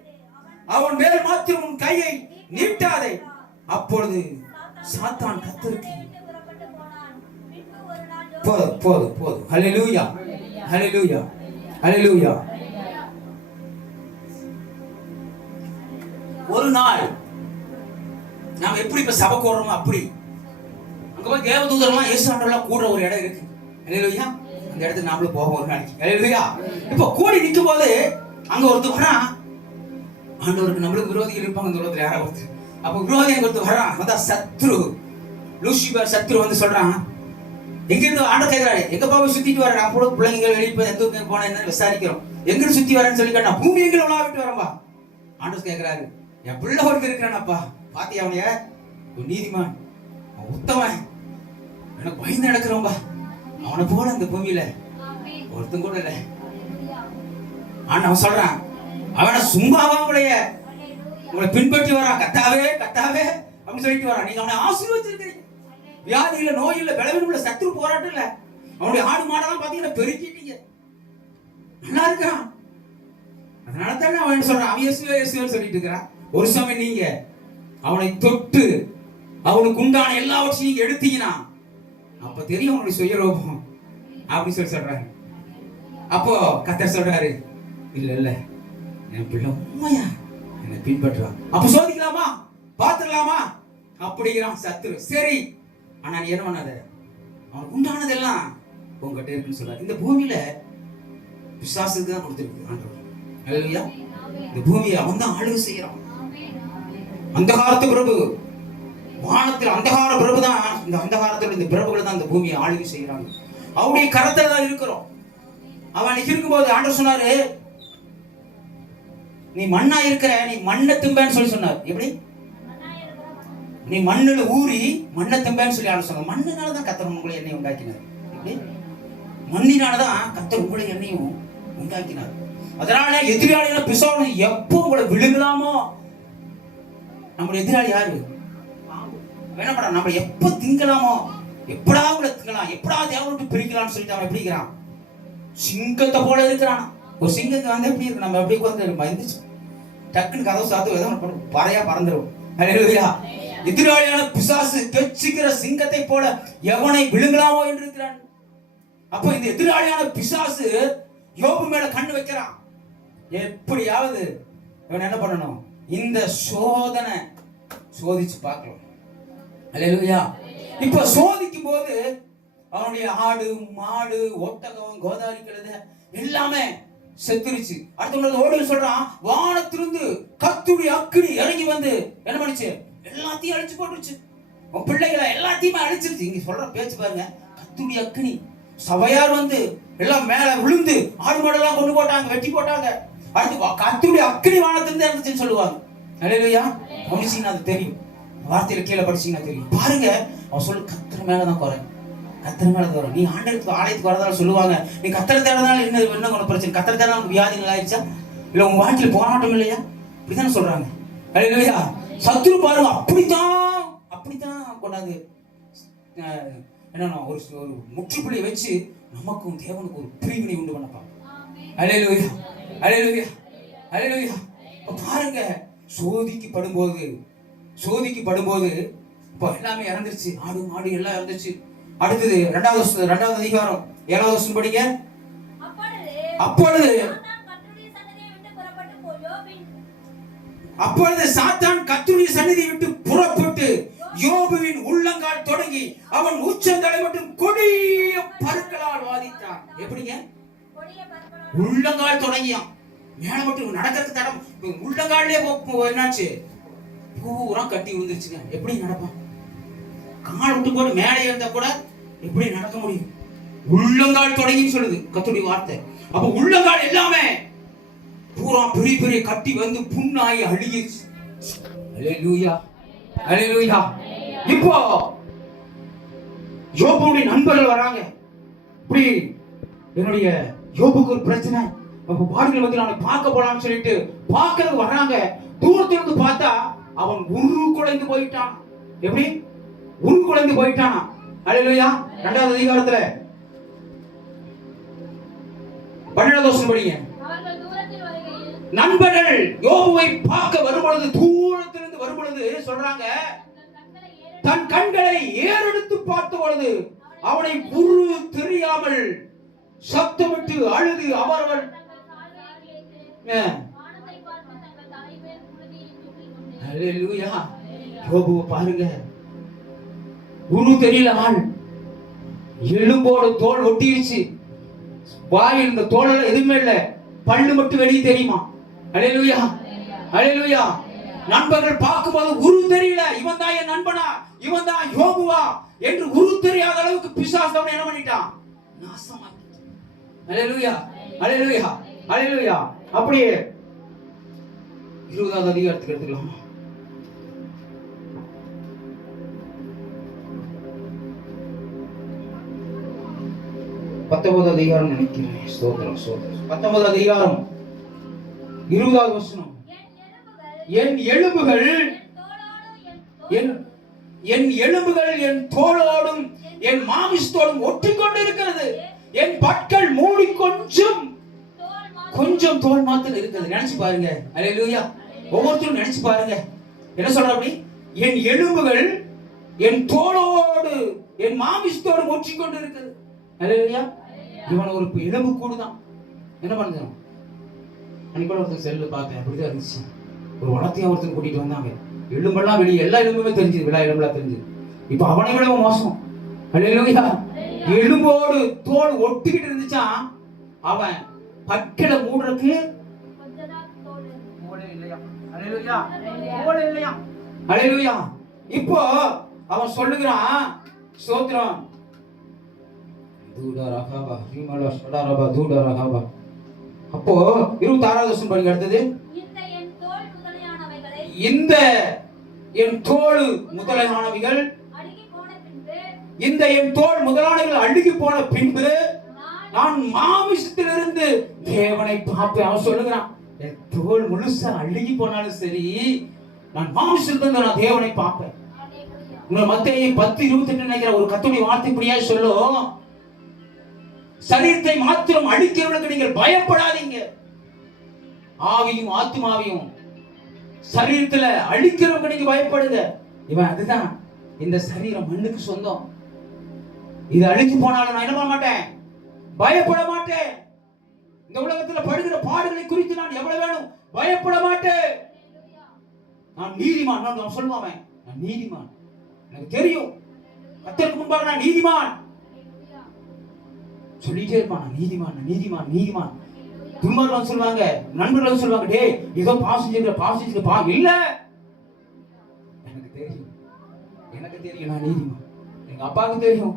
அவன் மேல் மாத்திரம் உன் கையை நீட்டாதே. அப்பொழுது சாத்தான் கர்த்தருக்கு போதும் போதும் போதும். ஹல்லேலூயா ஹல்லேலூயா ஹல்லேலூயா. ஒரு நாள் நாம எப்படி இப்ப சபை கூடுறோமோ அப்படி அங்க போய் தேவதூதரெல்லாம் இயேசு ஆண்டவரெல்லாம் கூடுற ஒரு இடம் இருக்கு. ஹல்லேலூயா. அந்த இடத்துக்கு நாமளும் போவோம் ஒரு நாளைக்கு. ஹல்லேலூயா. இப்ப கூடி நிற்கும் போது அங்க ஒருத்தர் வரான். ஆண்டவருக்கு நம்மளுக்கு விரோதிகள் இருப்பாங்க இந்த உலகத்துல யாராவது. அப்ப விரோதி அங்க ஒருத்தர் வரான். அதான் சத்ரு, லூசிபர் சத்ரு வந்து சொல்றான், எங்க இருந்து ஆண்டவர் கேட்கிறாரு, எங்க பாபா சுத்திட்டு வரேன், நான் கூட பிள்ளைங்க வெளியே போய் எந்த போன என்ன விசாரிக்கிறோம், எங்க சுத்தி வரேன்னு சொல்லி கேட்டா, பூமி எங்களை உலா விட்டு வரம்பா. ஆண்டவர் கேட்கிறாரு, என் பிள்ளை ஒருத்தர் இருக்கிறானப்பா, பாத்தியா அவனைய, நீதிமான், உத்தமன், எனக்கு பயந்து நடக்கிறோம்பா, அவனை போல இந்த பூமியில ஒருத்தன் கூட இல்ல. ஆனா அவன் சொல்றான், அவனை சும்மாவா உங்களை பின்பற்றி வரான், கத்தாவே கத்தாவே அப்படின்னு சொல்லிட்டு வரான். நீங்க அவனை ஆசீர்வதிச்சிருக்கீங்க. வியாதி இல்ல, நோய் இல்ல, பலவீனம் இல்ல, சத்துரு போராட்டம் இல்ல, அவனுடைய ஆடு மாடெல்லாம் பாத்தீங்கன்னா பெருக்கிட்டீங்க, நல்லா இருக்கான். அதனால தானே அவன் என்ன சொல்றான், அவன் இயேசுவே சொல்லிட்டு இருக்கிறான். ஒரு சமயம் நீங்க அவனை தொட்டு அவனுக்கு உண்டான எல்லாவற்றையும் நீங்க எடுத்தீங்கன்னா அப்ப தெரியும் அவனுடைய சுயரூபம் அப்படின்னு சொல்றாங்க. அப்போ கர்த்தர் சொல்றாரு, இல்ல இல்ல என் பிள்ளை உண்மையா என்னை பின்பற்றுறான், அப்ப சோதிக்கலாமா, பாத்துக்கலாமா அப்படிங்கிறான் சத்துரு. சரி, ஆனா நீ என்ன பண்ணாத, அவனுக்கு உண்டானதெல்லாம் உங்ககிட்ட இருக்குன்னு சொல்றாரு. இந்த பூமியில பிசாசுக்கு தான் கொடுத்திருக்கு ஆண்டவர். ஹல்லேலூயா. இந்த பூமியை அவன் தான் ஆளுகை செய்யறான். அந்தகாரத்து பிரபு, வானத்தில் அந்தகார பிரபு தான், இந்த அந்தகாரத்தில் இந்த பிரபுகள் தான் இந்த பூமியை ஆளுகை செய்யறாங்க. அவருடைய கரத்துல தான் இருக்கிறோம். அவன் இருக்கும்போது ஆண்டவர் சொன்னாரு, நீ மண்ணா இருக்கிற, நீ மண்ணை திம்பேன்னு சொல்லி சொன்னார். எப்படி? நீ மண்ணுல ஊறி மண்ணை திம்பேன்னு சொல்லி ஆண்டவர் சொன்னார். மண்ணுனாலதான் கர்த்தர் உங்களை எண்ணெய் உண்டாக்கினார். எப்படி? மண்ணினாலதான் கர்த்தர் உங்களை எண்ணெயும் உண்டாக்கினார். அதனால எதிராளியான பிசாசு எப்போ உங்களை விழுங்கலாமோ, நம்முடைய எதிராளி யாரு? என்ன பண்றான், நம்ம எப்ப திங்கலாமோ, எப்படா உங்களை திங்கலாம், எப்படா தேவனை விட்டு பிரிக்கலாம்னு சொல்லிட்டு அவன் எப்படி இருக்கிறான், சிங்கத்தை போல இருக்கிறான். ஒரு சிங்கத்தை வந்து எப்படி இருக்கு, நம்ம எப்படி உட்கார்ந்து பயந்துச்சு டக்குன்னு கதவு சாத்து ஏதோ பறையா பறந்துடும். ஹல்லேலூயா. எதிராளியான பிசாசு கெச்சிக்கிற சிங்கத்தை போல எவனை விழுங்கலாமோ என்று இருக்கிறான். அப்ப இந்த எதிராளியான பிசாசு யோபு மேல கண்ணு வைக்கிறான். எப்படியாவது இவன் என்ன பண்ணணும், இந்த சோதனை சோதிச்சு பார்க்கலாம். ஹல்லேலூயா. இப்ப சோதிக்கும் போது அவனுடைய ஆடு மாடு ஒட்டகம் கோதாரி கழுதை எல்லாமே செத்துருச்சு. அடுத்த ஓடி சொல்றான், வானத்திலிருந்து கர்த்தருடைய அக்கினி இறங்கி வந்து என்ன பண்ணுச்சு, எல்லாத்தையும் அழிச்சு போட்டுருச்சு, உன் பிள்ளைகளை எல்லாத்தையுமே அழிச்சிருச்சு. இங்க சொல்ற பேச்சு பாருங்க, கர்த்தருடைய அக்கினி, சபையார் வந்து எல்லாம் மேல விழுந்து ஆடு மாடெல்லாம் கொண்டு போட்டாங்க, வெட்டி போட்டாங்க. அடுத்து கர்த்தருடைய அக்கினி வானத்திலிருந்து இறந்துச்சுன்னு சொல்லுவாங்க. ஹல்லேலூயா. கவனிச்சீங்கன்னா அது தெரியும், வார்த்தையில கீழே படிச்சீங்கன்னா தெரியும். பாருங்க, அவன் சொல்லு கர்த்தர் மேலதான் குறை, கர்த்தர் மேல வரும். நீ ஆண்டவருக்கு ஆலயத்துக்கு வரதால சொல்லுவாங்க, நீ கர்த்தரை தேடுறதால என்ன உனக்கு பிரச்சனை, கர்த்தரை தேடுறதால வியாதி நல்லா ஆயிடுச்சா, இல்ல உங்க வாழ்க்கையில போராட்டம் இல்லையா, இப்படித்தானே சொல்றாங்க. ஹல்லேலூயா. சத்துரு பாருங்க அப்படித்தான் கொண்டாந்து என்னன்னா ஒரு முற்றுப்புள்ளியை வச்சு நமக்கும் தேவனுக்கு ஒரு பிரிவினை உண்டு பண்ணப்பாங்க. ஹல்லேலூயா ஹல்லேலூயா ஹல்லேலூயா. பாருங்க, சோதிக்கப்படும் போது இப்போ எல்லாமே இறந்துருச்சு, ஆடு மாடு எல்லாம் இறந்துச்சு. அடுத்தது இரண்டாவது அதிகாரம் 7வது வசனம் படிங்க. அப்பொழுது சாத்தான் கர்த்தருடைய சந்நிதியை விட்டு புறப்பட்டு யோபுவின் உள்ளங்கால் தொடங்கி அவன் உச்சந்தலை மட்டும் கொடிய பருக்களால் வாதித்தான். எப்படிங்க? உள்ளங்கால் தொடங்கியான், மேல மட்டும் நடக்கிறதுக்கு தடம், உள்ளங்காலே என்னாச்சு, பூரா கட்டி விழுந்துருச்சுங்க. எப்படி நடப்பான்? கால் விட்டு போட்டு மேலே இருந்தா கூட எப்படி நடக்க முடியும்? உள்ளங்கால் தொடங்கி சொல்லுது கர்த்தருடைய வார்த்தை. அப்ப உள்ளங்கால் எல்லாமே பூரா பெரிய பெரிய கட்டி வந்து புண்ணாகி அழுகிச்சு. ஹல்லேலூயா ஹல்லேலூயா. இப்போ யோபுடைய நண்பர்கள் வராங்க, இப்படி என்னுடைய யோபுக்கு ஒரு பிரச்சனை. அப்ப பாடுகள் வந்து அவனை பார்க்க போலாம்னு சொல்லிட்டு பார்க்கறதுக்கு வர்றாங்க. தூரத்துல இருந்து பார்த்தா அவன் உரு குலைந்து போயிட்டான். எப்படி உரு குலைந்து போயிட்டான்? அல்லேலூயா. 2வது அதிகாரத்துல 12வது வசனம் படிங்க. நண்பர்கள் யோபுவை பார்க்க வரும்பொழுது, தூரத்திலிருந்து வரும்பொழுது சொல்றாங்க, தன் கண்களை ஏறெடுத்து பார்த்த பொழுது அவனை உரு தெரியாமல் சத்தமிட்டு அழுது அவரவன் அல்லேலூயா. யோபுவை பாருங்க, உரு தெரியல, ஆள் எலும்போடு தோல் ஒட்டிருச்சு, வாயில் இந்த தோலெல்லாம் எதுவுமே இல்ல, பல்லு மட்டும் வெளியே தெரியுமா. அல்லேலூயா, அல்லேலூயா. நண்பர்கள் பார்க்கும்போது உரு தெரியல, இவன் தான் என் நண்பனா, இவன் தான் யோபுவா என்று உரு தெரியாத அளவுக்கு பிசாசு அவனை என்ன பண்ணிட்டான், நாசமாக்கிட்டான். அல்லேலூயா, அல்லேலூயா, அல்லேலூயா. அப்படியே 20வது அதிகாரத்துக்கு எடுத்துக்கலாமா? 19வது அதிகாரம் நினைக்கிறேன். ஸ்தோத்திரம், ஸ்தோத்திரம். 19வது அதிகாரம் 20வது வசனம். என் எலும்புகள் என் எலும்புகள் என் தோளோடும் என் மாமிசத்தோடும் ஒட்டிக்கொண்டு இருக்கிறது, என் பற்கள் மூடி கொஞ்சம் தோல் மாத்திரம் இருக்குது. நினைச்சு பாருங்க. அல்லேலூயா. ஒவ்வொருத்தரும் நினைச்சு பாருங்க. என்ன சொல்ற அப்படி? என் எலும்புகள் என் தோளோடு என் மாமிசத்தோடு ஒட்டிக்கொண்டு இருக்குது. அல்லேலூயா. இவன் ஒரு எலும்பு கூடுதான். என்ன பண்ணுது? அன்னைக்கு ஒருத்தர் செல்ல பார்த்தேன், அப்படிதான் இருந்துச்சு. ஒரு வளர்த்தியா ஒருத்தர் கூட்டிட்டு வந்தாங்க. எலும்பெல்லாம் வெளியே, எல்லா எலும்புமே தெரிஞ்சது, விழா எலும்பெல்லாம் தெரிஞ்சது. இப்ப அவனை விடவும் மோசம். அல்லேலூயா. எலும்போடு தோல் ஒட்டிக்கிட்டு இருந்துச்சான். அவன் பற்களை மூடுறதுக்கு இல்லையா. அல்லேலூயா, இல்லையா. அல்லேலூயா. இப்போ அவன் சொல்லுகிறான், ஸ்தோத்திரம், அப்போ 26வது வசனம் படிங்க. அடுத்தது, இந்த என் தோல் முதலானவைகள் இந்த என் தோல் முதலானவைகள் அழுகி போன பின்பு நான் மாமிசத்திலிருந்து தேவனை பார்ப்பேன். அவன் சொல்லுகிறான், என் தோல் முழுசா அழுகி போனாலும் சரி, நான் மாமிசத்திலிருந்து நான் தேவனை பார்ப்பேன். மத்தேயு 10:28 நினைக்கிற ஒரு கர்த்தருடைய வார்த்தை இப்படியா சொல்லும், சரீரத்தை மாத்திரம் அழிக்கிறவர்களுக்கு நீங்கள் பயப்படாதீங்க, ஆவியும் ஆத்துமாவையும் சரீரத்துல அழிக்கிறவங்க நீங்க பயப்படுங்க. இவன் அதுதான், இந்த சரீரம் மண்ணுக்கு சொந்தம், இது அழிஞ்சு போனாலும் நான் என்ன பண்ண மாட்டேன், பயப்பட மாட்டேன். இந்த உலகத்துல படுகிற பாடுகளை குறித்து நான் எவ்வளவு வேணும் பயப்பட மாட்டேன். நான் நீதிமான். நான் சொல்லுவான், நான் நீதிமான், எனக்கு தெரியும், கர்த்தருக்கு முன்பாக நான் நீதிமான் சொல்லிட்டே இருப்பான். நான் நீதிமான், நீதிமான், நீதிமான். துன்மார்கன் சொல்லுவாங்க, நண்பர்கள் சொல்லுவாங்க, டேய் ஏதோ பாவம் செஞ்சிருக்க பாவம் இல்ல, எனக்கு தெரியும், எனக்கு தெரியும், நான் நீதிமான். எங்க அப்பாவுக்கு தெரியும்,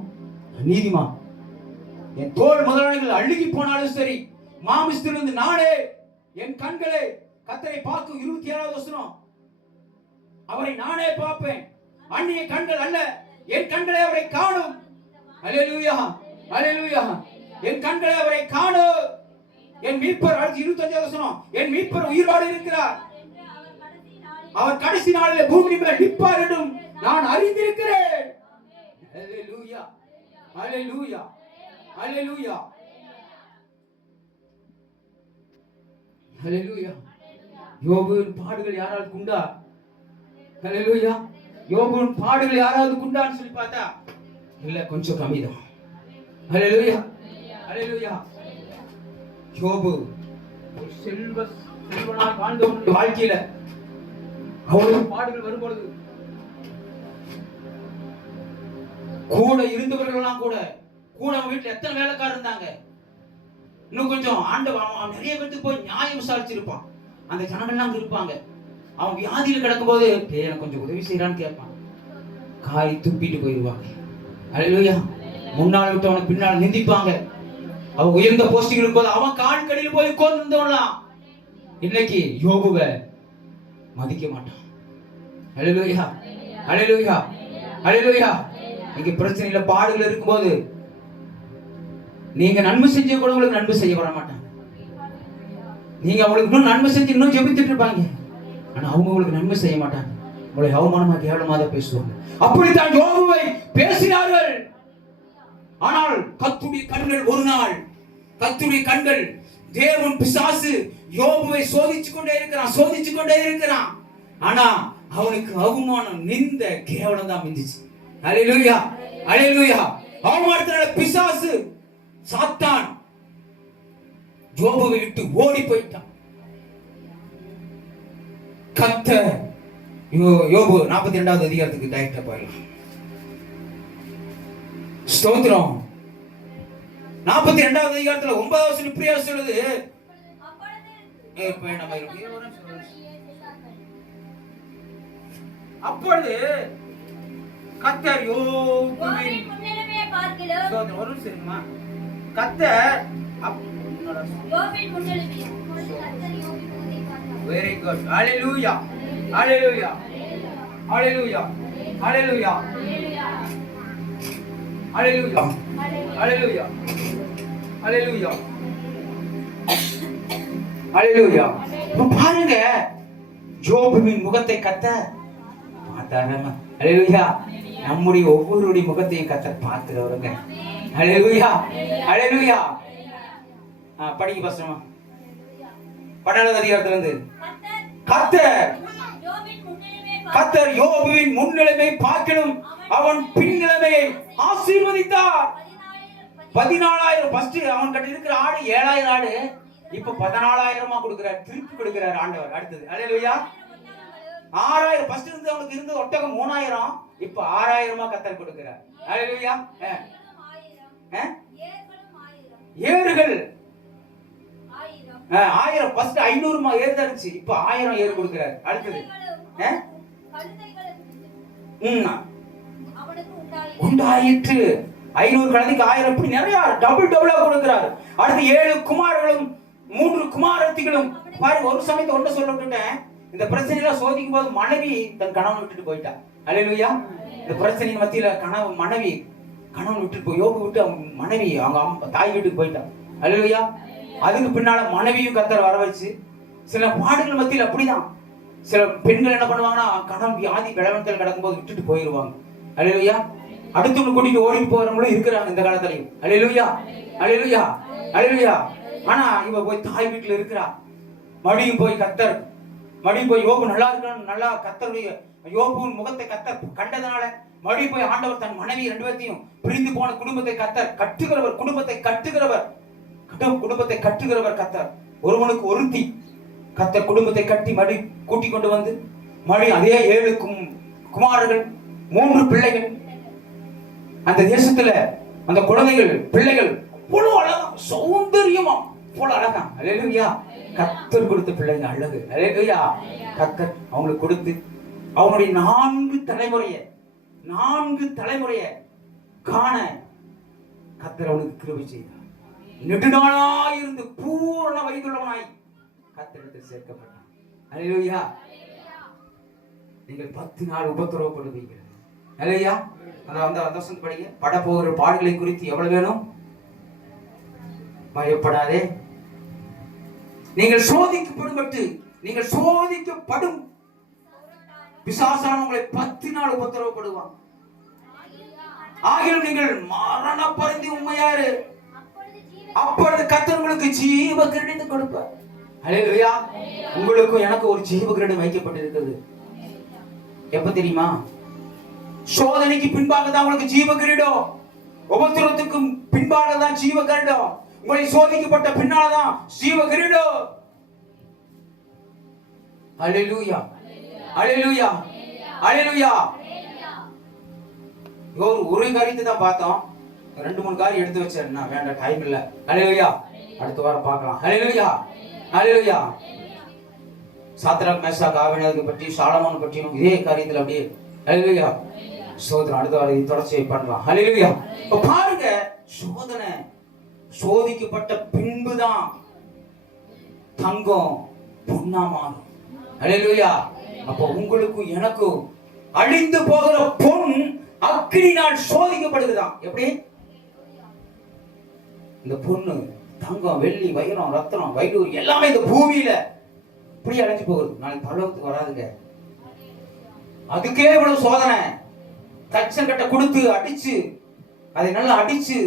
நான் நீதிமான். என் தோல் முதலாளிகள் அழுகி போனாலும் சரி, மாமிசத்திலிருந்து நானே என் கண்களை கர்த்தரை பார்க்கும். 27வது வசனம், அவரை நானே பார்ப்பேன், அந்நிய கண்கள் அல்ல, என் கண்களை அவரை காணும். அல்லேலூயா, அல்லேலூயா. என் கண்களை அவரை காணும். என் மீட்பர், 25வது வசனம், என் மீட்பர் உயிரோடு இருக்கிறார், அவர் கடைசி நாளிலே பூமி மேல் நிற்பார் என்றும் நான் அறிந்திருக்கிறேன். அல்லேலூயா, அல்லேலூயா, அல்லேலூயா, அல்லேலூயா. யோபுவின் பாடுகள் யாராவது குண்டா? அல்லேலூயா. யோபுவின் பாடுகள் யாராவது குண்டான்னு சொல்லி பார்த்தா இல்ல, கொஞ்சம் கம்மிதான். அல்லேலூயா, அல்லேலூயா. யோபு ஒரு செல்வனாய் வாழ்ந்தவனுடைய வாழ்க்கையில அவனுடைய பாடுகள் வரும்பொழுது கூட இருந்தவர்கள்லாம் கூட அவன் வீட்டுல எத்தனை வேலைக்காரர் இருந்தாங்க, இன்னும் கொஞ்சம் ஆண்டவன் நிறைய பேருக்கு போய் நியாயம் விசாரிச்சிருப்பான். அந்த ஜனங்கள்லாம் அங்க இருப்பாங்க. அவன் வியாதியில கிடக்கும் போது எனக்கு கொஞ்சம் உதவி செய்யறான்னு கேட்பான். காய் துப்பிட்டு போயிடுவாங்க. அல்லேலூயா. முன்னாள் விட்டவனை பின்னால் நிந்திப்பாங்க. அவன் உயர்ந்த போஸ்டிங் இருக்கும்போது அவன் கால் கடியில் போய் உட்கார்ந்துலாம். இன்னைக்கு யோபுவை மதிக்க மாட்டான். அல்லேலூயா, அல்லேலூயா, அல்லேலூயா. இங்க பிரச்சனையில பாடுகள் இருக்கும்போது நீங்க நன்மை செஞ்ச கூட உங்களுக்கு நன்மை செய்ய வர மாட்டாங்க. நீங்க அவங்களுக்கு இன்னும் நன்மை செஞ்சு இன்னும் ஜெபித்துட்டு இருப்பாங்க. ஆனா அவங்க உங்களுக்கு நன்மை செய்ய மாட்டாங்க. உங்களை அவமானமா கேவலமாக தான் பேசுவாங்க. அப்படித்தான் யோபுவை பேசினார்கள். ஆனால் கர்த்தருடைய கண்கள் ஒரு நாள், கர்த்தருடைய கண்கள், தேவன் பிசாசு யோபுவை சோதிச்சு கொண்டே இருக்கிறான். ஆனா அவனுக்கு அவமானம், நிந்த, கேவலம் தான் மிஞ்சிச்சு. அல்லேலூயா, அல்லேலூயா. அவமானத்தினால பிசாசு, சாத்தான் யோபுவை விட்டு ஓடி போயிட்டான். கர்த்தர் யோபு 42வது அதிகாரத்துக்கு டைரக்டா போயிடலாம். ஸ்தோத்திரம். 42வது அதிகாரத்துல 9வது வசனம் இப்படியா சொல்லுது. அப்பொழுது கர்த்தர் யோபுவின் முன்னிலைமையை பார்க்கிறோம். ஸ்தோத்திரம். ஒரு நிமிஷம்மா. கர்த்தர் யோபுவின் முன்னிலைமையை கர்த்தர் யோபுவின் முகத்தை பார்த்தார். Very good. Hallelujah, hallelujah, hallelujah, hallelujah, hallelujah, hallelujah, hallelujah, hallelujah. பாருங்க, யோபுவின் முகத்தை கர்த்தர் பார்த்தாங்க. ஹalleluya. நம்முடைய ஒவ்வொருடைய முகத்தையும் கர்த்தர் பார்க்கிறவருங்க. ஹalleluya, ஹalleluya. படிங்க பாஸ்டர்மா. 14வது அதிகாரத்துல இருந்து கர்த்தர் யோபுவின் முன்னிலைமை பார்க்கணும், அவன் பின்னிலைமையை ஆசீர்வதித்தார். 14,000 ஃபர்ஸ்ட் அவன் கிட்ட இருக்கிற ஆடு 7,000 ஆடு, இப்ப 14,000 கொடுக்கிறார், திருப்பி கொடுக்கிறார் ஆண்டவர். அடுத்தது ஹalleluya. 6,000 ஃபர்ஸ்ட் இருந்து அவனுக்கு இருந்த ஒட்டகம் 3,000, இப்ப 6,000 கர்த்தர் கொடுக்கிறார். ஹalleluya. ஏறுகள் 1000 ஃபர்ஸ்ட் 500 ஏறு தான் இருந்துச்சு, இப்ப 1000 ஏறு கொடுக்கிறார். அடுத்தது உண்டாயிற்று 500 கழுதைக்கு 1000, இப்படி நிறைய டபுளா கொடுக்கிறார். அடுத்து 7 குமாரர்களும் 3 குமாரத்திகளும். பாருங்க, ஒரு சமயத்தை ஒண்ணு சொல்ல விட்டுட்டேன். இந்த பிரச்சனையெல்லாம் சோதிக்கும் போது மனைவி தன் கணவன் விட்டுட்டு போயிட்டா. ஹalleluya. இந்த பிரச்சனையின் மத்தியில மனைவி கணவன் விட்டுட்டு போய் யோபு விட்டு அவங்க மனைவி அவங்க தாய் வீட்டுக்கு போயிட்டா. ஹalleluya. அதுக்கு பின்னால மனைவியும் கர்த்தர் வர வச்சு, சில பாடுகள் மத்தியில் அப்படிதான் சில பெண்கள் என்ன பண்ணுவாங்கன்னா, கணவன் வியாதி பலவீனத்தில் கிடக்கும்போது விட்டுட்டு போயிடுவாங்க. ஹalleluya. அடுத்து கூட்டிட்டு ஓடி போறவங்களும் இருக்கிறாங்க இந்த காலத்திலையும். ஹalleluya, ஹalleluya, ஹalleluya. ஆனா இவ போய் தாய் வீட்டுல இருக்கிறா. மடியும் போய் யோபு நல்லா இருக்கணும், நல்லா கர்த்தருடைய யோபுவின் முகத்தை கர்த்தர் கண்டதனால மடி போய் ஆண்டவர் தன் மனைவி 2 பேர்த்தையும், பிரிந்து போன குடும்பத்தை கர்த்தர் கட்டுகிறவர், குடும்பத்தை கட்டுகிறவர் கர்த்தர். ஒருவனுக்கு ஒருத்தி கர்த்தர் குடும்பத்தை கட்டி மடி கூட்டி கொண்டு வந்து, மடி அதே 7 குமாரர்கள் 3 பிள்ளைகள். அந்த தேசத்துல அந்த குழந்தைகள் பிள்ளைகள் அவ்வளவு அழகா, சௌந்தரியமா, அவ்வளவு அழகா. ஹalleluya. கர்த்தர் கொடுத்த பிள்ளைங்க அழகு. ஹalleluya. கர்த்தர் அவங்களுக்கு கொடுத்து அவனுடைய 4 தலைமுறைய காண கர்த்தர் அவனுக்கு கிருபை செய்தார். நெடுநாளாய் இருந்து பூரண வயதுள்ளவனாய் கர்த்தரிடத்தில் சேர்க்கப்பட்டான். ஹalleluya. நீங்கள் 10 நாள் உபத்திரவப்படுவீர்கள். ஹalleluya. அந்த வசனம் படிங்க. படப்போகிற பாடுகளை குறித்து எவ்வளவு வேணும்? பயப்படாதே. நீங்கள் சோதிக்கப்படும் பிசாசான உங்களை 10 நாள் உபத்திரவப்படுவான். ஆகிலும் நீங்கள் மரண பரிந்து உண்மையாரு, அப்பொழுது கர்த்தர் உங்களுக்கு ஜீவ கிரீடத்தை கொடுப்பார். ஹalleluya. உங்களுக்கும் எனக்கு ஒரு ஜீவ கிரீடம் வைக்கப்பட்டிருக்கிறது. எப்ப தெரியுமா? சோதனைக்கு பின்பாக தான் உங்களுக்கு ஜீவ கிரீடம். உபத்திரவத்துக்கு பின்பாக தான் ஜீவ கிரீடம். உங்களை சோதிக்கப்பட்ட பின்னால்தான் ஜீவ கிரீடம். ஹalleluya, ஹalleluya, ஹalleluya. ஒரு காரியத்தை தான் பார்த்தோம், 2-3 காரியம் எடுத்து வச்சேன். நான் வேண்டாம், டைம் இல்ல. ஹalleluya. அடுத்த வாரம் பார்க்கலாம். ஹalleluya, ஹalleluya. சாத்ராக் மேஷாக் ஆபேத்நேகோ பற்றி, சாலமோன் பற்றியும் இதே காரியத்துல அப்படியே ஹalleluya. சோதனை அடுத்த வாரம் தொடர்ச்சி பண்ணலாம். ஹalleluya. இப்ப பாருங்க, சோதனை சோதிக்கப்பட்ட பின்புதான் தங்கம் பொன்னா மாறும். ஹalleluya. அப்ப உங்களுக்கும் எனக்கும் அழிந்து போகிற பொன் அக்கினியால் சோதிக்கப்படுகிறதாம். எப்படி? இந்த பொண்ணு, தங்கம், வெள்ளி, வைரம், ரத்தனம், வைடூர் எல்லாமே இந்த பூமியில இப்படி அழைச்சு போகுது. நாளைக்கு பரலோகத்துக்கு வராதுங்க. அதுக்கே இவ்வளவு சோதனை. தச்சன் கட்ட கொடுத்து அடிச்சு, அதை நல்லா அடிச்சு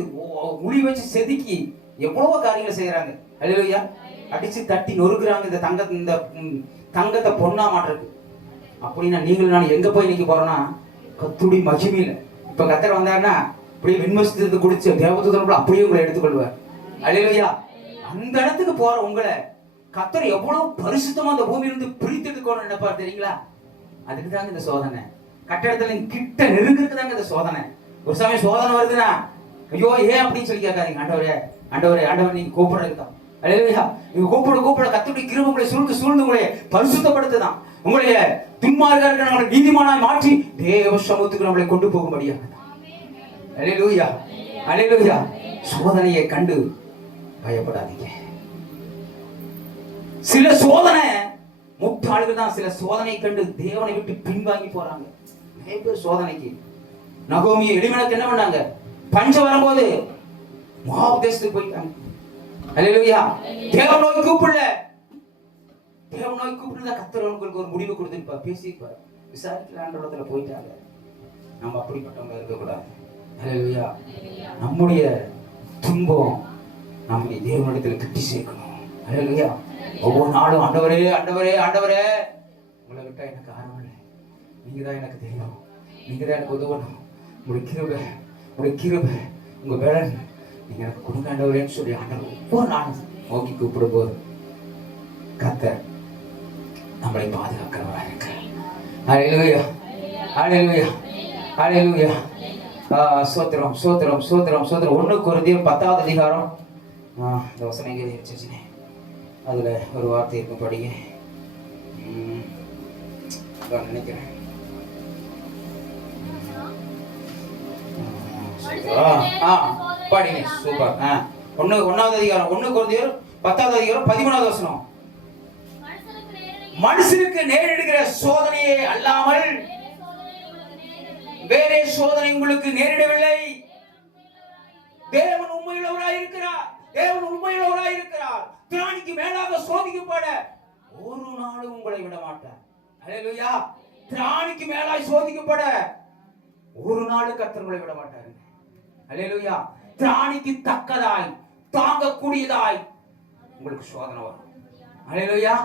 முழி வச்சு செதுக்கி எவ்வளவோ காரியங்களை செய்யறாங்க. அல்லேலூயா. அடிச்சு தட்டி நொறுக்குறாங்க இந்த தங்கத்தை பொண்ணா மாற்றுறது. அப்படின்னா நீங்களும் நான் எங்க போய் நிக்க போறோம்னா கத்துடி மகிமையில. இப்ப கத்தர் வந்தாருன்னா அப்படியே வெண்மசத்தை குடிச்சு தேவதூதன் அப்படியே உங்களை எடுத்துக்கொள்வார். அல்லேலூயா. அந்த இடத்துக்கு போற உங்களை கத்தர் எவ்வளவு பரிசுத்தமா அந்த பூமியிலிருந்து பிரித்து எடுக்கணும்னு நினைப்பார் தெரியுங்களா? அதுக்கு தாங்க இந்த சோதனை. கட்டடத்துல கிட்ட நெருங்கிறதுக்கு தாங்க இந்த சோதனை. ஒரு சமயம் சோதனை வருதுன்னா ஐயோ ஏன் அப்படின்னு சொல்லி கேட்காதீங்க. ஆண்டவரே ஆண்டவரே ஆண்டவர் நீங்க கூப்பிடுறதுக்கு தான். அல்லேலூயா. நீங்க கூப்பிட கர்த்தருடைய கிருபை உங்களை சூழ்ந்து உங்களை பரிசுத்தப்படுத்துதான். உங்களுடைய துன்மார்க்கர்கள் நம்மளை நீதிமானாய் மாற்றி தேவ சமூகத்துக்கு நம்மளை கொண்டு போகும்படியாக. அல்லேலூயா. அல்லேலூயா. சோதனையை கண்டு பயப்படாதீங்க. சில சோதனை முட்டாள்கள் தான் சில சோதனை கண்டு தேவனை விட்டு பின்வாங்கி போறாங்க. நிறைய பேர் சோதனைக்கு நகோமி எலிமெலக்கு என்ன பண்ணாங்க? பஞ்சம் வரும்போது மோவாப் தேசத்துக்கு போயிட்டாங்க. அல்லேலூயா. தேவன் நோக்கி கூப்பிடல. தேவன் நோக்கி கூப்பிடுறதா கர்த்தர் உங்களுக்கு ஒரு முடிவு கொடுத்துருப்பார், பேசிப்பார், விசாரிக்கலான்ற இடத்துல போயிட்டாங்க. நம்ம அப்படிப்பட்டவங்க இருக்கக்கூடாது. அல்லேலூயா. நம்முடைய துன்பம் நம்முடைய தேவனிடத்தில் கட்டி சேர்க்கணும். அல்லேலூயா. ஒவ்வொரு நாளும் ஆண்டவரே ஆண்டவரே ஆண்டவரே உங்களை விட்டா எனக்கு ஆர்வம் இல்லை, நீங்க தான் எனக்கு தெய்வம், நீங்க தான் எனக்கு உதவணும், உங்களுடைய கிருபை உங்க வேலை நீங்க எனக்கு கொடுங்க ஆண்டவரேன்னு சொல்லி ஆண்டவர் ஒவ்வொரு நாளும் நோக்கி கூப்பிடும் போது கர்த்தர் நம்மளை பாதுகாக்கிறவராக இருக்கிறார். அல்லேலூயா. அல்லேலூயா. அல்லேலூயா. சோத்திரம் சோத்திரம் சோத்திரம் சோத்திரம். 1 கொரிந்தியர் 10வது அதிகாரம் இந்த வசனங்கள் இருந்துச்சுனே அதுல ஒரு வார்த்தை இருக்கும், படிங்க. நினைக்கிறேன் படிங்க. சூப்பர். 1வது அதிகாரம் 1 கொரிந்தியர் 10வது அதிகாரம் 13வது வசனம். மனுஷனுக்கு நேரிடுகிற சோதனையே அல்லாமல் வேறே சோதனை உங்களுக்கு நேரிடவில்லை. தேவன் உண்மையுள்ளவராய் இருக்கிறார். தேவன் உண்மையுள்ளவராய் இருக்கிறார். திராணிக்கு மேலாக சோதிக்கப்பட ஒரு நாளும் உங்களை விட மாட்டார். அல்லேலூயா. திராணிக்கு மேலாய் சோதிக்கப்பட ஒரு நாளும் கர்த்தர் உங்களை விட மாட்டார். அல்லேலூயா. திராணிக்கு தக்கதாய் தாங்கக்கூடியதாய் உங்களுக்கு சோதனை வரும். அல்லேலூயா.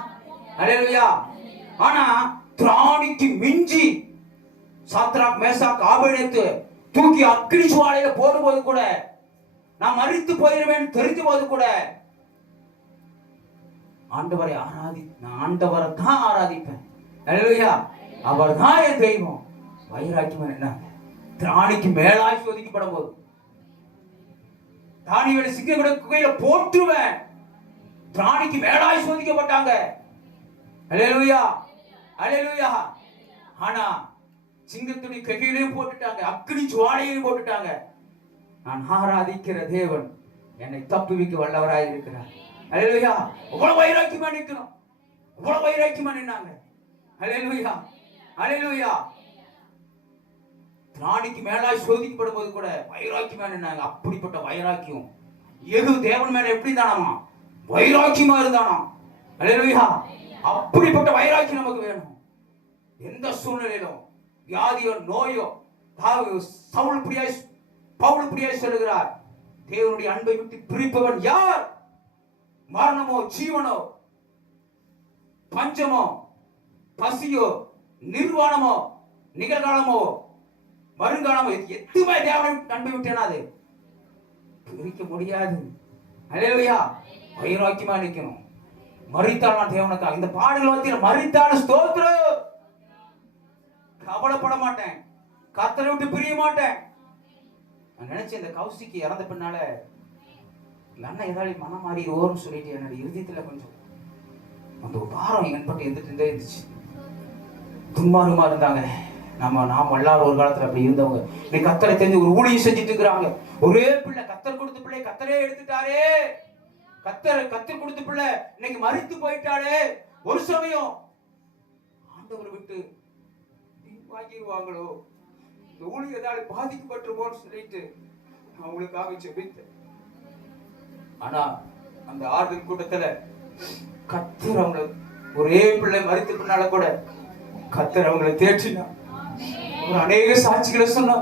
அல்லேலூயா. ஆனா திராணிக்கு மிஞ்சி சாத்ராக் மேசாக் ஆபேத்நேகோ தூக்கி அக்கினி ஜுவாலையில போடும்போது கூட நான் மரித்து போயிருவேன் தெரிஞ்ச போது கூட ஆண்டவரை ஆண்டவரை தான் ஆராதிப்பேன். அல்லேலூயா. அவர் தான் என் தெய்வம். வைராக்கியம் என்ன? திராணிக்கு மேலாய் சோதிக்கப்படும் போது தானியேலை சிங்க குகையில போட்டுருவேன். திராணிக்கு மேலாய் சோதிக்கப்பட்டாங்க. அல்லேலூயா. அல்லேலூயா. ஆனா சிங்கத்துடைய கையிலையும் போட்டுட்டாங்க, அக்கினி ஜுவாலையும் போட்டுட்டாங்க. நான் ஆராதிக்கிற தேவன் என்னை தப்புவிக்க வல்லவராய் இருக்கிறார். அல்லேலூயா. அவ்வளவு வைராக்கியமா நிக்கணும், அவ்வளவு வைராக்கியமா நின்னாங்க. அல்லேலூயா. அல்லேலூயா. திராணிக்கு மேலாய் சோதிக்கப்படும் போது கூட வைராக்கியமா நின்னாங்க. அப்படிப்பட்ட வைராக்கியம் எது தேவன் மேல எப்படி தானாமா வைராக்கியமா இருந்தானா. அல்லேலூயா. அப்படிப்பட்ட வைராக்கியம் நமக்கு வேணும். எந்த சூழ்நிலையிலும் வியாதியோ நோயோ பவுல் பிரியாய் சொல்லுகிறார், தேவனுடைய அன்பை விட்டு பிரிப்பவன் யார்? மரணமோ ஜீவனோ பஞ்சமோ பசியோ நிர்வாணமோ நிகழ்காலமோ வருங்காலமோ எதுவுமே தேவனை அன்பை விட்டேனா அது பிரிக்க முடியாது. அல்லேலூயா. வைராக்கியமா நிக்கணும். மரித்தால் நான் தேவனுக்காக. இந்த பாடல்கள் வந்து மரித்தால் ஸ்தோத்திரம், கவலைப்பட மாட்டேன், கர்த்தரை விட்டு பிரிய மாட்டேன். நான் நினைச்சேன் இந்த கௌசிக்கு இறந்த பின்னால இந்த அண்ணன் ஏதாவது மனம் மாறிடுவோம்னு சொல்லிட்டு என்னோட இறுதியத்துல கொஞ்சம் அந்த ஒரு பாரம் என் பட்டு இருந்துட்டு இருந்துச்சு. துன்மார்க்கமா இருந்தாங்க. நாம எல்லாரும் ஒரு காலத்துல அப்படி இருந்தவங்க இன்னைக்கு கர்த்தரை தெரிஞ்சு ஒரு ஊழியம் செஞ்சுட்டு இருக்கிறாங்க. ஒரே பிள்ளை, கர்த்தர் கொடுத்த பிள்ளை கர்த்தரே எடுத்துட்டாரே. கர்த்தர் கொடுத்த பிள்ளை இன்னைக்கு மரித்து போயிட்டாலே. ஒரு சமயம் ஆண்டவர் விட்டு வாங்கிடுவாங்களோ, இந்த ஊழியத்தால் பாதிக்கப்பட்டுருமோன்னு சொல்லிட்டு அவங்களுக்காக ஜெபித்தேன். ஆனா அந்த ஆறுதல் கூட்டத்துல கர்த்தர் அவங்க ஒரே பிள்ளை மரித்த பின்னால கூட கர்த்தர் அவங்களை தேற்றினா. ஒரு அநேக சாட்சிகளை சொன்னா.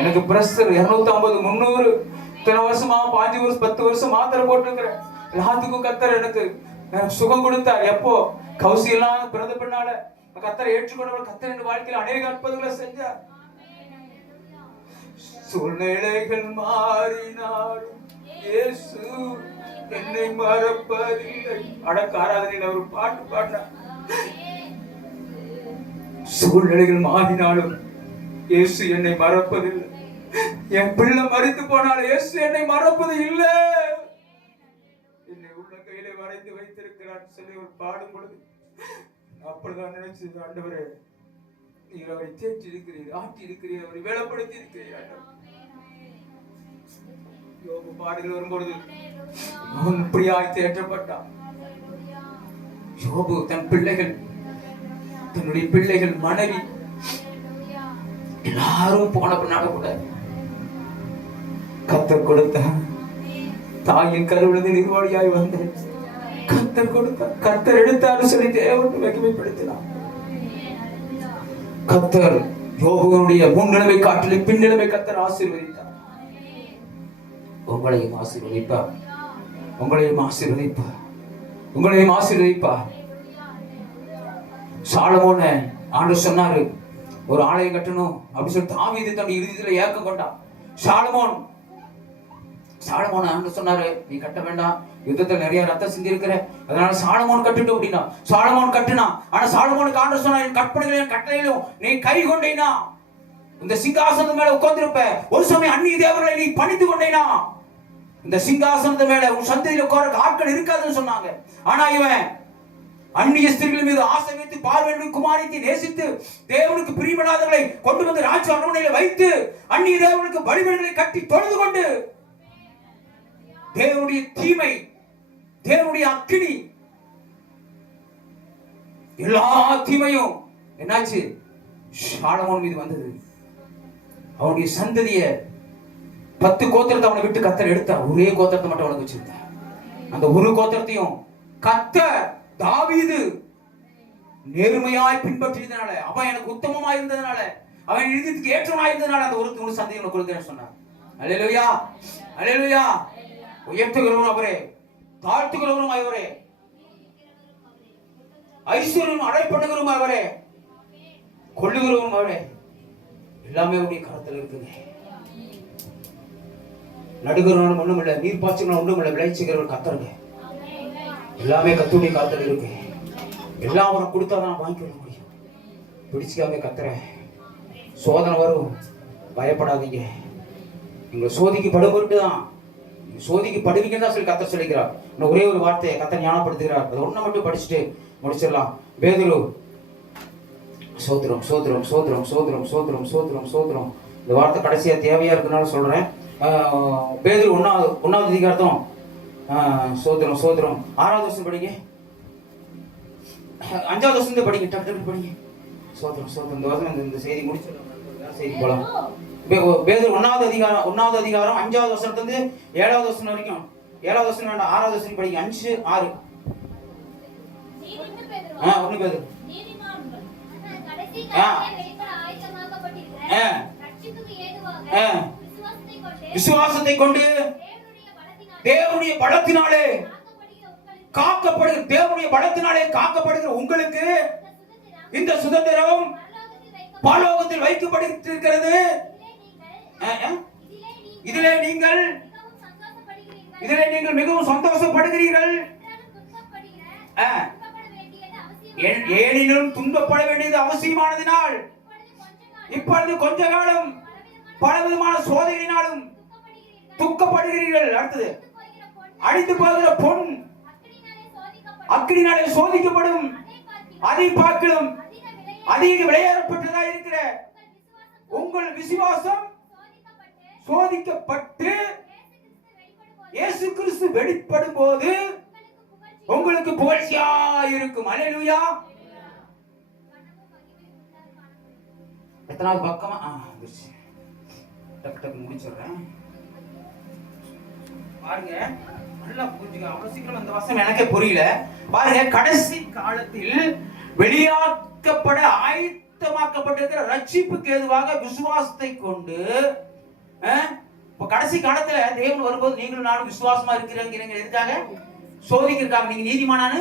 எனக்கு பிரஷர் 250 300 இத்தனை வருஷமா 5 வருஷம் 10 வருஷம் மாத்திரை போட்டுருக்கிறேன். எல்லாத்துக்கும் கர்த்தர் எனக்கு சுகம் கொடுத்தார். எப்போ கௌசி எல்லாம் பிறந்த பின்னால கர்த்தரை ஏற்றுக்கொண்டவர். கர்த்தர் என் வாழ்க்கையில் அநேக அற்புதங்களை செஞ்சார். சூழ்நிலைகள் மாறினாலும் இயேசு என்னை மறப்பதில்லை. அடக்க ஆராதனையில் ஒரு பாட்டு பாடினார். சூழ்நிலைகள் மாறினாலும் இயேசு என்னை மறப்பதில்லை. என் பிள்ளை மறித்து போனாலும் இயேசு என்னை மறப்பது இல்லை. என்னை உள்ள கையில வரைந்து வைத்திருக்கிறார் சொல்லி ஒரு பாடும் பொழுது அப்படிதான் நினைச்சது. ஆண்டவரே, நீர் அவரை தேற்றி இருக்கிறீர், ஆட்டி இருக்கிறீர், அவரை வேலைப்படுத்தி இருக்கிறீர். யோபு பாடுகள் வரும்பொழுது அவன் இப்படியாய் தேற்றப்பட்டான். யோபு தன் பிள்ளைகள், தன்னுடைய பிள்ளைகள், மனைவி எல்லாரும் போன பின்னால கூட கர்த்தர் கொடுத்த தாயின் கருவிலிருந்து நிர்வாணியாய் வந்த கர்த்தர் கொடுத்த கர்த்தர் எடுத்தாரு சொல்லி தேவன் மகிமைப்படுத்தினார். கர்த்தர் யோபுடைய முன்னிலைமை காட்டிலும் பின்னிலைமை கர்த்தர் ஆசீர்வதித்தார். உங்களையும் ஆசீர்வதிப்பார், உங்களையும் ஆசீர்வதிப்பார், உங்களையும் ஆசீர்வதிப்பார். சாலமோன ஆண்டவர் சொன்னாரு ஒரு ஆலயம் கட்டணும் அப்படின்னு சொல்லி தாவீது தன்னுடைய இறுதியில ஏக்கம் கொண்டான். சாலமோன் ஆண்டவர் சொன்னாரு, நீ கட்ட வேண்டாம், யுத்தத்தில் நிறைய ரத்தம் சிந்தி இருக்கிற, அதனால சாலமோன் கட்டுட்டு அப்படின்னா சாலமோன் கட்டுனா. ஆனா சாலமோனுக்கு ஆண்டவர் சொன்னார், என் கற்பனைகளையும் கட்டளையிலும் நீ கை கொண்டேனா இந்த சிங்காசனத்து மேல உட்கார்ந்திருப்ப. ஒரு சமயம் அந்நிய தேவர்களை நீ பணிந்து கொண்டேனா இந்த சிங்காசனத்து மேல உன் சந்ததியில உட்கார ஆட்கள் இருக்காதுன்னு சொன்னாங்க. ஆனா இவன் அந்நிய ஸ்திரீகள் மீது ஆசை வைத்து பார்வையை குமாரத்தை நேசித்து தேவனுக்கு பிரியமில்லாதவர்களை கொண்டு வந்து ராஜ அரண்மனையில வைத்து அந்நிய தேவனுக்கு பலிபீடங்களை கட்டி தொழுது கொண்டு தேவனுடைய தீமை, தேவனுடைய அக்கினி, எல்லா தீமையும் என்னாச்சு சாலமோன் மீது வந்தது. அவனுடைய சந்ததிய 10 கோத்திரத்தை அவனை விட்டு கர்த்தர் எடுத்தார். ஒரே கோத்திரத்தை மட்டும் அவனுக்கு வச்சிருந்தார். அந்த ஒரு கோத்திரத்தையும் கர்த்தர் தாவீது நேர்மையாய் பின்பற்றியதனால, அவன் எனக்கு உத்தமமா இருந்ததனால, அவன் இதற்கு ஏற்றமாய் இருந்ததனால அந்த ஒரு சந்ததியை கொடுக்கிறேன்னு சொன்னார். அல்லேலூயா, அல்லேலூயா. உயர்த்துகிறவரும் அவரே, தாழ்த்துகிறவரும் அவரே, ஐஸ்வர்யம் அடை பண்ணுகிறவரும் அவரே, கொள்ளுகிறவரும் அவரே. எல்லாமே உடைய கரத்தில் இருக்குது. நடுகிறவனும் ஒண்ணும் இல்லை, நீர் பாய்ச்சலும் ஒண்ணும் இல்லை, விளைச்சிக்கிறவன் கத்தருங்க. எல்லாமே கத்துடைய கரத்தில் இருக்கு. எல்லாம் அவனை கொடுத்தாதான் வாங்கிக்க முடியும். பிடிச்சிக்காம கத்துற சோதனை வரும், பயப்படாதீங்க. நீங்க சோதிக்கப்படுவது தான், சோதிக்கப்படுவீங்கன்னு தான் சொல்லி கத்தர் சொல்லிக்கிறார். இன்னும் ஒரே ஒரு வார்த்தையை கத்தர் ஞானப்படுத்துகிறார். அதை ஒன்றை மட்டும் படிச்சுட்டு முடிச்சிடலாம். பேதுரு சோத்திரம் சோத்திரம் சோத்திரம் சோத்திரம் சோத்திரம் சோத்திரம் சோத்திரம். இந்த வார்த்தை கடைசியா தேவையா இருக்குனால சொல்றேன். பேதுரு 1வது அதிகாரத்தும் சோத்திரம் சோத்திரம் 6வது வருஷம் படிங்க, 5வது வருஷம் படிங்க, டக்கு படிங்க. சோத்திரம் சோத்திரம். இந்த வருஷம் இந்த செய்தி முடிச்சிடலாம், செய்தி போலாம். பேதுரு 1வது அதிகாரம் 5வது வருஷத்துலேருந்து 7வது வருஷம் வரைக்கும், 7வது வருஷம் வேண்டாம் 6வது வருஷம் படிங்க. 5 6 1 பேதுரு விசுவாசத்தை கொண்டு தேவனுடைய பலத்தினாலே காக்கப்படுகிற, தேவனுடைய பலத்தினாலே காக்கப்படுகிற உங்களுக்கு இந்த சுதந்திரம் பரலோகத்தில் வைக்கப்பட்டிருக்கிறது. இதிலே நீங்கள் மிகவும் சந்தோஷப்படுகிறீர்கள். ஏனினும் துன்பப்பட வேண்டியது அவசியமானதினால் இப்பொழுது கொஞ்ச காலம் பலவிதமான சோதனையினாலும் துக்கப்படுகிறீர்கள். அடுத்தது, அழிந்து போகிற பொன் அக்கினினாலே சோதிக்கப்படும், அதை பார்க்கலும் அதிக விளையாடப்பட்டதா இருக்கிற உங்கள் விசுவாசம் சோதிக்கப்பட்டு இயேசு கிறிஸ்து வெளிப்படும் போது உங்களுக்கு புகழ்ச்சியா இருக்கும். அல்லேலூயா. எத்தனாவது பக்கமா டக்கு டக்கு முடிச்சிடுறேன் பாருங்க. நல்லா புரிஞ்சுக்க. அவ்வளவு சீக்கிரம் இந்த வசனம் எனக்கே புரியல. பாருங்க, கடைசி காலத்தில் வெளியாக்கப்பட ஆயத்தமாக்கப்பட்டிருக்கிற ரட்சிப்புக்கு ஏதுவாக விசுவாசத்தை கொண்டு, இப்ப கடைசி காலத்துல தேவன் வரும்போது நீங்களும் நானும் விசுவாசமா இருக்கிறீங்க எதுக்காக? சோதிக்கிறதுக்காக. நீங்க நீதிமானானு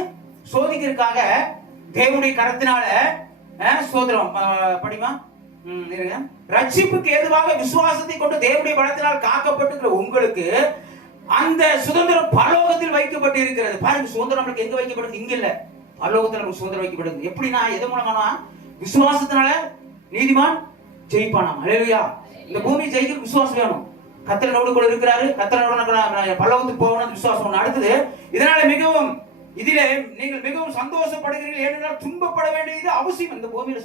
சோதிக்கிறதுக்காக தேவனுடைய கரத்தினால சோதரம் படிமா ரட்சிப்புக்கு ஏதுவாக விசுவாசத்தை கொண்டு தேவனுடைய பலத்தினால் காக்கப்பட்டிருக்கிற உங்களுக்கு அந்த சுதந்திரம் பரலோகத்தில் வைக்கப்பட்டு இருக்கிறது. பாருங்க, சுதந்திரம் நமக்கு எங்க வைக்கப்படுது? இங்க இல்ல, பரலோகத்தில் நமக்கு சுதந்திரம் வைக்கப்படுது. எப்படின்னா, எது மூலமா? விசுவாசத்தினால நீதிமான் ஜெயிப்பானாம். அல்லேலூயா. இந்த பூமி ஜெயிக்க விசுவாசம் வேணும். கர்த்தரோடு கூட இருக்கிறாரு, கர்த்தரோட பரலோகத்துக்கு போகணும் விசுவாசம் ஒன்று. அடுத்தது, இதனால மிகவும் இதிலே நீங்கள் மிகவும் சந்தோஷப்படுகிறீர்கள், ஏனென்றால் துன்பப்பட வேண்டியது அவசியம். இந்த பூமியில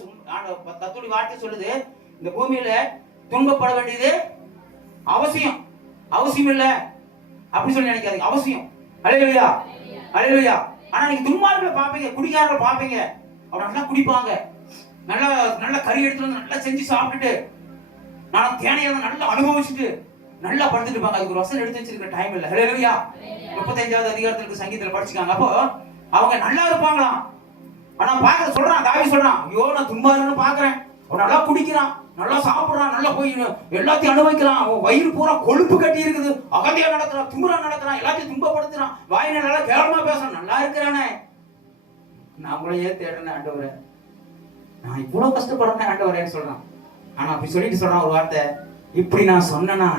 கர்த்தருடைய வார்த்தை சொல்லுது, இந்த பூமியில துன்பப்பட வேண்டியது அவசியம். அவசியம் இல்ல அப்படி சொல்லி நினைக்காதீங்க, அவசியம். அல்லேலூயா, அல்லேலூயா. ஆனா நீங்க துன்மார்களை பாப்பீங்க, குடிகாரங்களை பாப்பீங்க, அவங்க நல்லா குடிப்பாங்க, நல்லா நல்லா கறி எடுத்துட்டு வந்து நல்லா செஞ்சு சாப்பிட்டுட்டு நான் தேனையை நல்லா அனுபவிச்சுட்டு நல்லா படுத்துட்டு இருப்பாங்க. அதுக்கு ஒரு வசனம் எடுத்து வச்சிருக்க டைம் இல்ல. ஹல்லேலூயா. 35வது அதிகாரத்துக்கு சங்கீதத்துல படிச்சுக்காங்க. அப்போ அவங்க நல்லா இருப்பாங்களாம். ஆனா பாக்க சொல்றான், தாவீது சொல்றான், ஐயோ நான் துன்மார்கன்னு பாக்குறேன், அவன் நல்லா குடிக்கிறான், நல்லா சாப்பிடுறான், நல்லா போய் எல்லாத்தையும் அனுபவிக்கிறான், அவன் வயிறு பூரா கொழுப்பு கட்டி இருக்குது, அகந்தியா நடக்கிறான், தும்புறா நடக்கிறான், எல்லாத்தையும் துன்பப்படுத்துறான், வாயில நல்லா கேவலமா பேசுறான், நல்லா இருக்கிறானே, நான் உங்களையே தேடுறேன் ஆண்டவரே, நான் இவ்வளவு கஷ்டப்படுறேன் ஆண்டவரேன்னு சொல்றான். ஆனா அப்படி சொல்லிட்டு சொல்றான் ஒரு வார்த்தை, இப்படி நான் சொன்னனா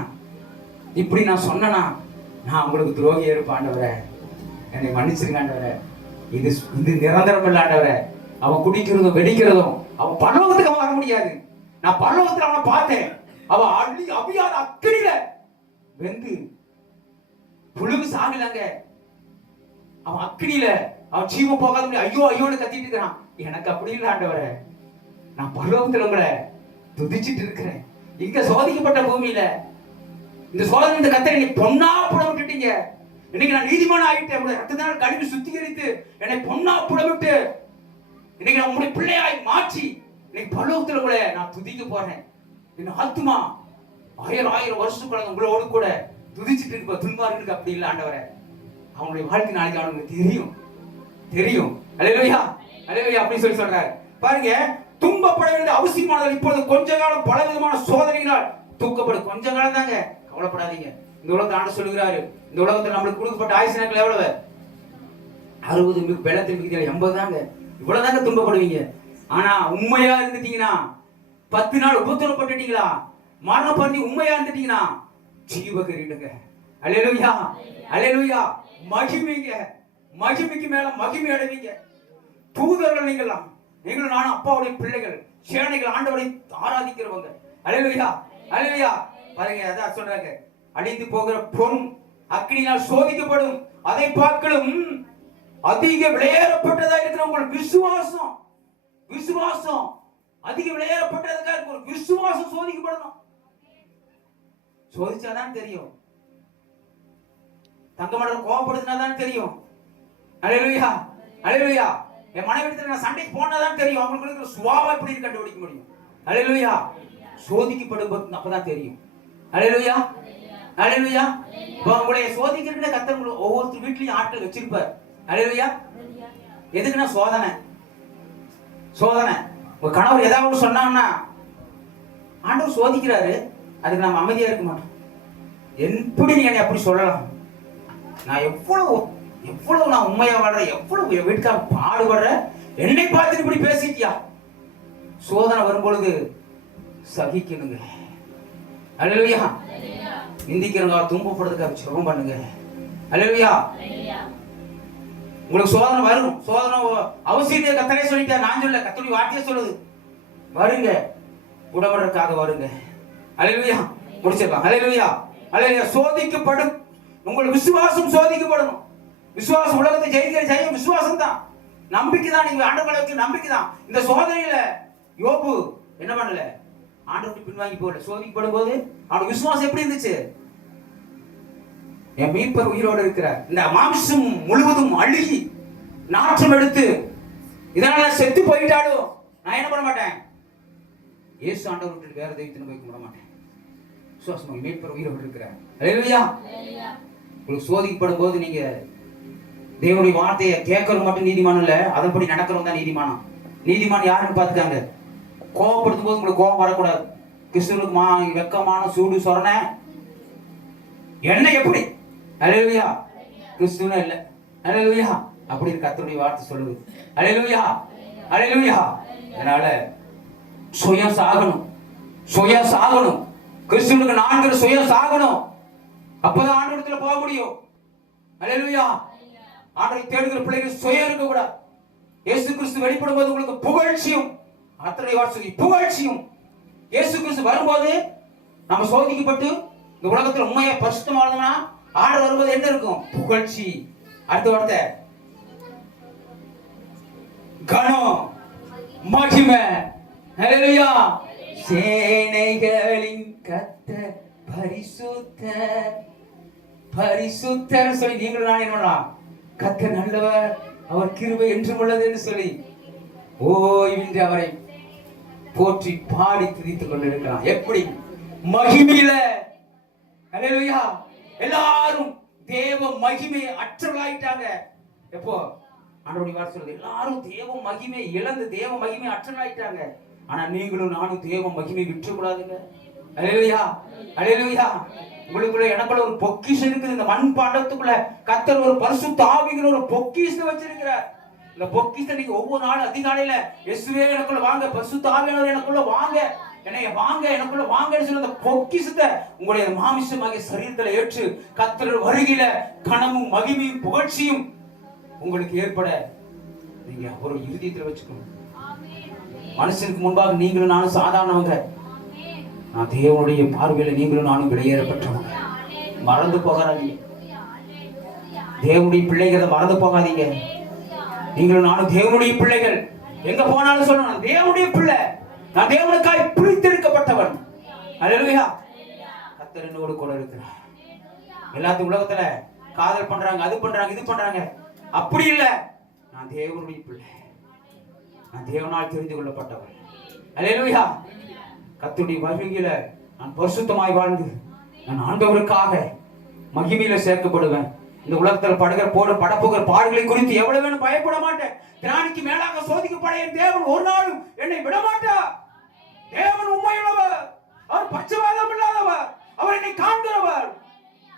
நான் உங்களுக்கு துரோகியா இருப்பேன் ஆண்டவரே, என்னை மன்னிச்சிருங்க ஆண்டவரே, இது நிரந்தரம் இல்ல ஆண்டவரே. அவன் குடிக்கிறதும் வெடிக்கிறதும் அவன் பரலோகத்துக்கு அவன் வர முடியாது. நான் பரலோகத்துல அவனை பார்த்தேன், அவன் அபியாத அக்கடியில வெந்து புழுகு சாகலாங்க, அவன் அக்கடியில அவன் ஜீவம் போகாத முடியும், ஐயோ ஐயோன்னு கத்திட்டு இருக்கிறான். எனக்கு அப்படி இல்லை ஆண்டவரே, நான் பரலோகத்துல உங்களை துதிச்சிட்டு இருக்கிறேன். இங்க சோதிக்கப்பட்ட பூமியில இந்த சோதனை இந்த கத்தரை நீ பொன்னா புட விட்டுட்டீங்க. இன்னைக்கு நான் நீதிமான ஆகிட்டேன், ரத்தத்தினால் கழுவி சுத்திகரித்து என்னை பொன்னா புட விட்டு இன்னைக்கு நான் உங்களுடைய பிள்ளையாய் மாற்றி இன்னைக்கு பரலோகத்துல உங்களை நான் துதிக்க போறேன். என் ஆத்துமா 1000 வருஷத்துக்குள்ள உங்களோடு கூட துதிச்சிட்டு இருக்க. துன்மார்களுக்கு அப்படி இல்லை ஆண்டவரே, அவங்களுடைய வாழ்க்கை நாளைக்கு அவனுக்கு தெரியும். அல்லேலூயா, அல்லேலூயா அப்படி சொல்லி சொல்றாரு. பாருங்க, துன்பப்பட வேண்டிய அவசியமானது இப்பொழுது கொஞ்ச காலம் பல விதமான சோதனைகளால் தூக்கப்படும். கொஞ்ச காலம் தாங்க, கவலைப்படாதீங்க. இந்த உலகத்தை ஆண்டு சொல்லுகிறாரு, இந்த உலகத்தில் நம்மளுக்கு கொடுக்கப்பட்ட ஆயுசு நாட்கள் எவ்வளவு? 60 பெலத்தின் மிகுதியில 80 தாங்க. இவ்வளவு தாங்க துன்பப்படுவீங்க. ஆனா உண்மையா இருந்துட்டீங்கன்னா, 10 நாள் உபத்திரப்பட்டுட்டீங்களா, மரணம் பண்ணி உண்மையா இருந்துட்டீங்கன்னா ஜீவகரிடுங்க. அல்லேலூயா, அல்லேலூயா. மகிமைக்கு மேல மகிமை அடைவீங்க. தூதர்கள் நீங்களும் நானும் அப்பாவுடைய பிள்ளைகள், சேனைகள், ஆண்டவரை ஆராதிக்கிறவங்க. அல்லேலூயா, அல்லேலூயா. பாருங்க, அதான் சொல்றாங்க, அழிந்து போகிற பொன் அக்கினியால் சோதிக்கப்படும், அதை பார்க்கலும் அதிக விலையேறப்பட்டதா இருக்கிற உங்கள் விசுவாசம் அதிக விலையேறப்பட்டதுக்காக ஒரு விசுவாசம் சோதிக்கப்படணும். சோதிச்சாதான் தெரியும். தங்கமடர் கோபப்படுத்தினாதான் தெரியும். அல்லேலூயா, அல்லேலூயா. என் மனைவி நான் சண்டைக்கு போனாதான் தெரியும் அவங்களுக்கு சுபாவம் எப்படி கண்டுபிடிக்க முடியும். அல்லேலூயா. சோதிக்கப்படும் அப்பதான் தெரியும். அல்லேலூயா, அல்லேலூயா. உங்களை சோதிக்கிற கர்த்தர் ஒவ்வொருத்தர் வீட்லயும் ஆட்கள் வச்சிருப்பார். அல்லேலூயா. எதுக்குன்னா சோதனை. உங்க கணவர் ஏதாவது சொன்னான்னா ஆண்டவர் சோதிக்கிறாரு, அதுக்கு நம்ம அமைதியா இருக்க மாட்டோம். எப்படி நீ அப்படி சொல்லலாம்? நான் எவ்வளவு நான் உண்மையா வாழ்றேன், எவ்வளவு என் வீட்டுக்காக பாடுபடுறேன், என்னை பார்த்து இப்படி பேசிட்டியா? சோதனை வரும்பொழுது சகிக்கணுங்க. அல்லேலூயா. நிந்திக்கிறவங்க துன்பப்படுறதுக்காக ஜெபம் பண்ணுங்க. அல்லேலூயா. உங்களுக்கு சோதனை வரும், சோதனை அவசியத்தை கர்த்தரே சொல்லிட்டார், நான் சொல்ல, கர்த்தருடைய வார்த்தையே சொல்லுது. வருங்க, உடம்புறதுக்காக வருங்க. அல்லேலூயா. முடிச்சிடலாம். அல்லேலூயா, அல்லேலூயா. சோதிக்கப்படும் உங்கள் விசுவாசம் சோதிக்கப்படணும். விசுவாசம் உலகத்தை ஜெயிக்கிற ஜெயம் விசுவாசம் தான், நம்பிக்கை தான். நீங்க ஆண்டவரை வச்சு நம்பிக்கை தான். இந்த சோதனையில யோபு என்ன பண்ணல? ஆண்டவரை பின்வாங்கி போகல. சோதிக்கப்படும் போது அவனுக்கு விசுவாசம் எப்படி இருந்துச்சு? என் மீட்பர் உயிரோடு இருக்கிறார், இந்த மாம்சம் முழுவதும் அழுகி நாற்றம் எடுத்து இதனால செத்து போயிட்டாலும் நான் என்ன பண்ண மாட்டேன்? இயேசு ஆண்டவர் வேற தெய்வத்தின் போய் கும்பிட மாட்டேன். விசுவாசம் மீட்பர் உயிரோடு இருக்கிறார். அல்லேலூயா. உங்களுக்கு சோதிக்கப்படும் போது நீங்க தேவனுடைய வார்த்தையை கேட்கறது மட்டும் நீதிமானம் இல்ல, அதன்படி நடக்கிறவங்க தான் நீதிமானம். நீதிமான் யாருன்னு பார்த்துக்காங்க. கோவப்படுத்தும் போது உங்களுக்கு கோபம் வரக்கூடாது. கிறிஸ்துவுக்கு வெக்கமான சூடு சொரண என்ன எப்படி? அல்லேலூயா. கிறிஸ்துவனே இல்ல. அல்லேலூயா. அப்படி கர்த்தருடைய வார்த்தை சொல்லுது. அல்லேலூயா. அல்லேலூயா. அதனால சுயம் சாகணும், சுயம் சாகணும். கிறிஸ்துவுக்கு நான் சுயம் சாகணும். அப்பதான் ஆண்டவரத்துல போக முடியும். அல்லேலூயா. ஆண்டவரை தேடுகிற பிள்ளைகள் சுயம் இருக்க கூடாது. இயேசு கிறிஸ்து வெளிப்படும் போது உங்களுக்கு புகழ்ச்சியும், கர்த்தருடைய வார்த்தை புகழ்ச்சியும். இயேசு கிறிஸ்து வரும்போது நம்ம சோதிக்கப்பட்டு இந்த உலகத்துல உண்மையா பரிசுத்தமா இருந்தோம்னா ஆண்டவர் வரும்போது என்ன இருக்கும்? புகழ்ச்சி. அடுத்த வார்த்தை கணம், மகிமை. ஹல்லேலூயா. சேனைகளின் கர்த்தர் பரிசுத்தர், பரிசுத்தர் சொல்லி நீங்களும் நான் என்ன பண்ணலாம்? கர்த்தர் நல்லவர், அவர் கிருபை என்றும் உள்ளது என்று சொல்லி ஓய்வின்றி அவரை போற்றி பாடி துதித்துக் கொண்டிருக்கலாம். எப்படி? மகிமையில. ஹல்லேலூயா. எல்லாரும் தேவ மகிமை அற்றவர்களாயிட்டாங்க. எப்போ? ஆண்டவருடைய வார்த்தை சொல்றது எல்லாரும் தேவ மகிமை இழந்து தேவ மகிமை அற்றவர்களாயிட்டாங்க. ஆனா நீங்களும் நானும் தேவ மகிமை விற்ற கூடாதுங்க. அல்லேலூயா. அல்லேலூயா. உங்களுக்குள்ள எனக்குள்ள ஒரு பொக்கிஷம் இருக்குது. இந்த மண் பாண்டத்துக்குள்ள கர்த்தர் ஒரு பரிசுத்த ஆவிங்கிற ஒரு பொக்கிஷத்தை வச்சிருக்கிறார். இந்த பொக்கிஷத்தை நீங்க ஒவ்வொரு நாளும் அதிகாலையில இயேசுவே எனக்குள்ள வாங்க, பரிசுத்த ஆவியானவர் எனக்குள்ள வாங்க, என்னைய வாங்க, எனக்குள்ள வாங்கன்னு சொல்லி அந்த பொக்கிஷத்தை உங்களுடைய மாமிசமாகிய சரீரத்துல ஏற்று கர்த்தர் வருகையில கனமும் மகிமையும் புகழ்ச்சியும் உங்களுக்கு ஏற்பட நீங்க ஒரு இருதயத்துல வச்சுக்கணும். மனுஷனுக்கு முன்பாக நீங்களும் நானும் சாதாரணவங்க. நான் தேவனுடைய பார்வையில நீங்களும் நானும் வெளியேறப்பட்டவங்க. மறந்து போகாதீங்க. தேவனுடைய பிள்ளைகளை மறந்து போகாதீங்க. நீங்களும் நானும் தேவனுடைய பிள்ளைகள். எங்க போனாலும் சொல்லணும், தேவனுடைய பிள்ளை, நான் தேவனுக்காய் பிரித்தெடுக்கப்பட்டவன். அல்லேலூயா. கர்த்தர் என்னோடு கூட இருக்கிறார். எல்லாத்தையும் உலகத்துல காதல் பண்றாங்க, அது பண்றாங்க, இது பண்றாங்க. அப்படி இல்ல, நான் தேவனுடைய பிள்ளை, நான் தேவனால் தெரிந்து கொள்ளப்பட்டவன். அல்லேலூயா. கர்த்தருடைய வருகையில நான் பரிசுத்தமாய் வாழ்ந்து நான் ஆண்டவருக்காக மகிமையில சேர்க்கப்படுவேன். இந்த உலகத்துல படப்புகிற பாடுகளை குறித்து எவ்வளவு வேணும் பயப்பட மாட்டேன். திராணிக்கு மேலாக சோதிக்கப்பட என் தேவன் ஒரு நாளும் என்னை விட மாட்டார். தேவன் உண்மையுள்ளவர், அவர் பட்சபாதம் இல்லாதவர், அவர் என்னை காண்கிறவர்,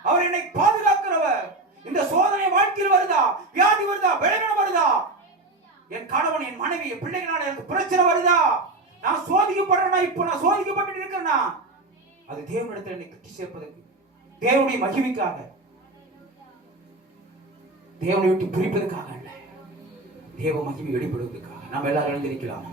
அவர் என்னை பாதுகாக்கிறவர். இந்த சோதனை வாழ்க்கையில் வருதா, வியாதி வருதா, பலவீனம் வருதா, என் கணவன் என் மனைவி என் பிள்ளைகளால எனக்கு பிரச்சனை வருதா, நான் சோதிக்கப்படுறேன்னா, இப்ப நான் சோதிக்கப்பட்டு இருக்கிறேன்னா, அது தேவனிடத்தில் என்னை கட்டி சேர்ப்பதற்கு, தேவனுடைய மகிமைக்காக, தேவனை விட்டு பிரிப்பதற்காக அல்ல, தேவ மகிமை வெளிப்படுவதற்காக. நாம் எல்லாரும் எழுந்திருக்கலாம்.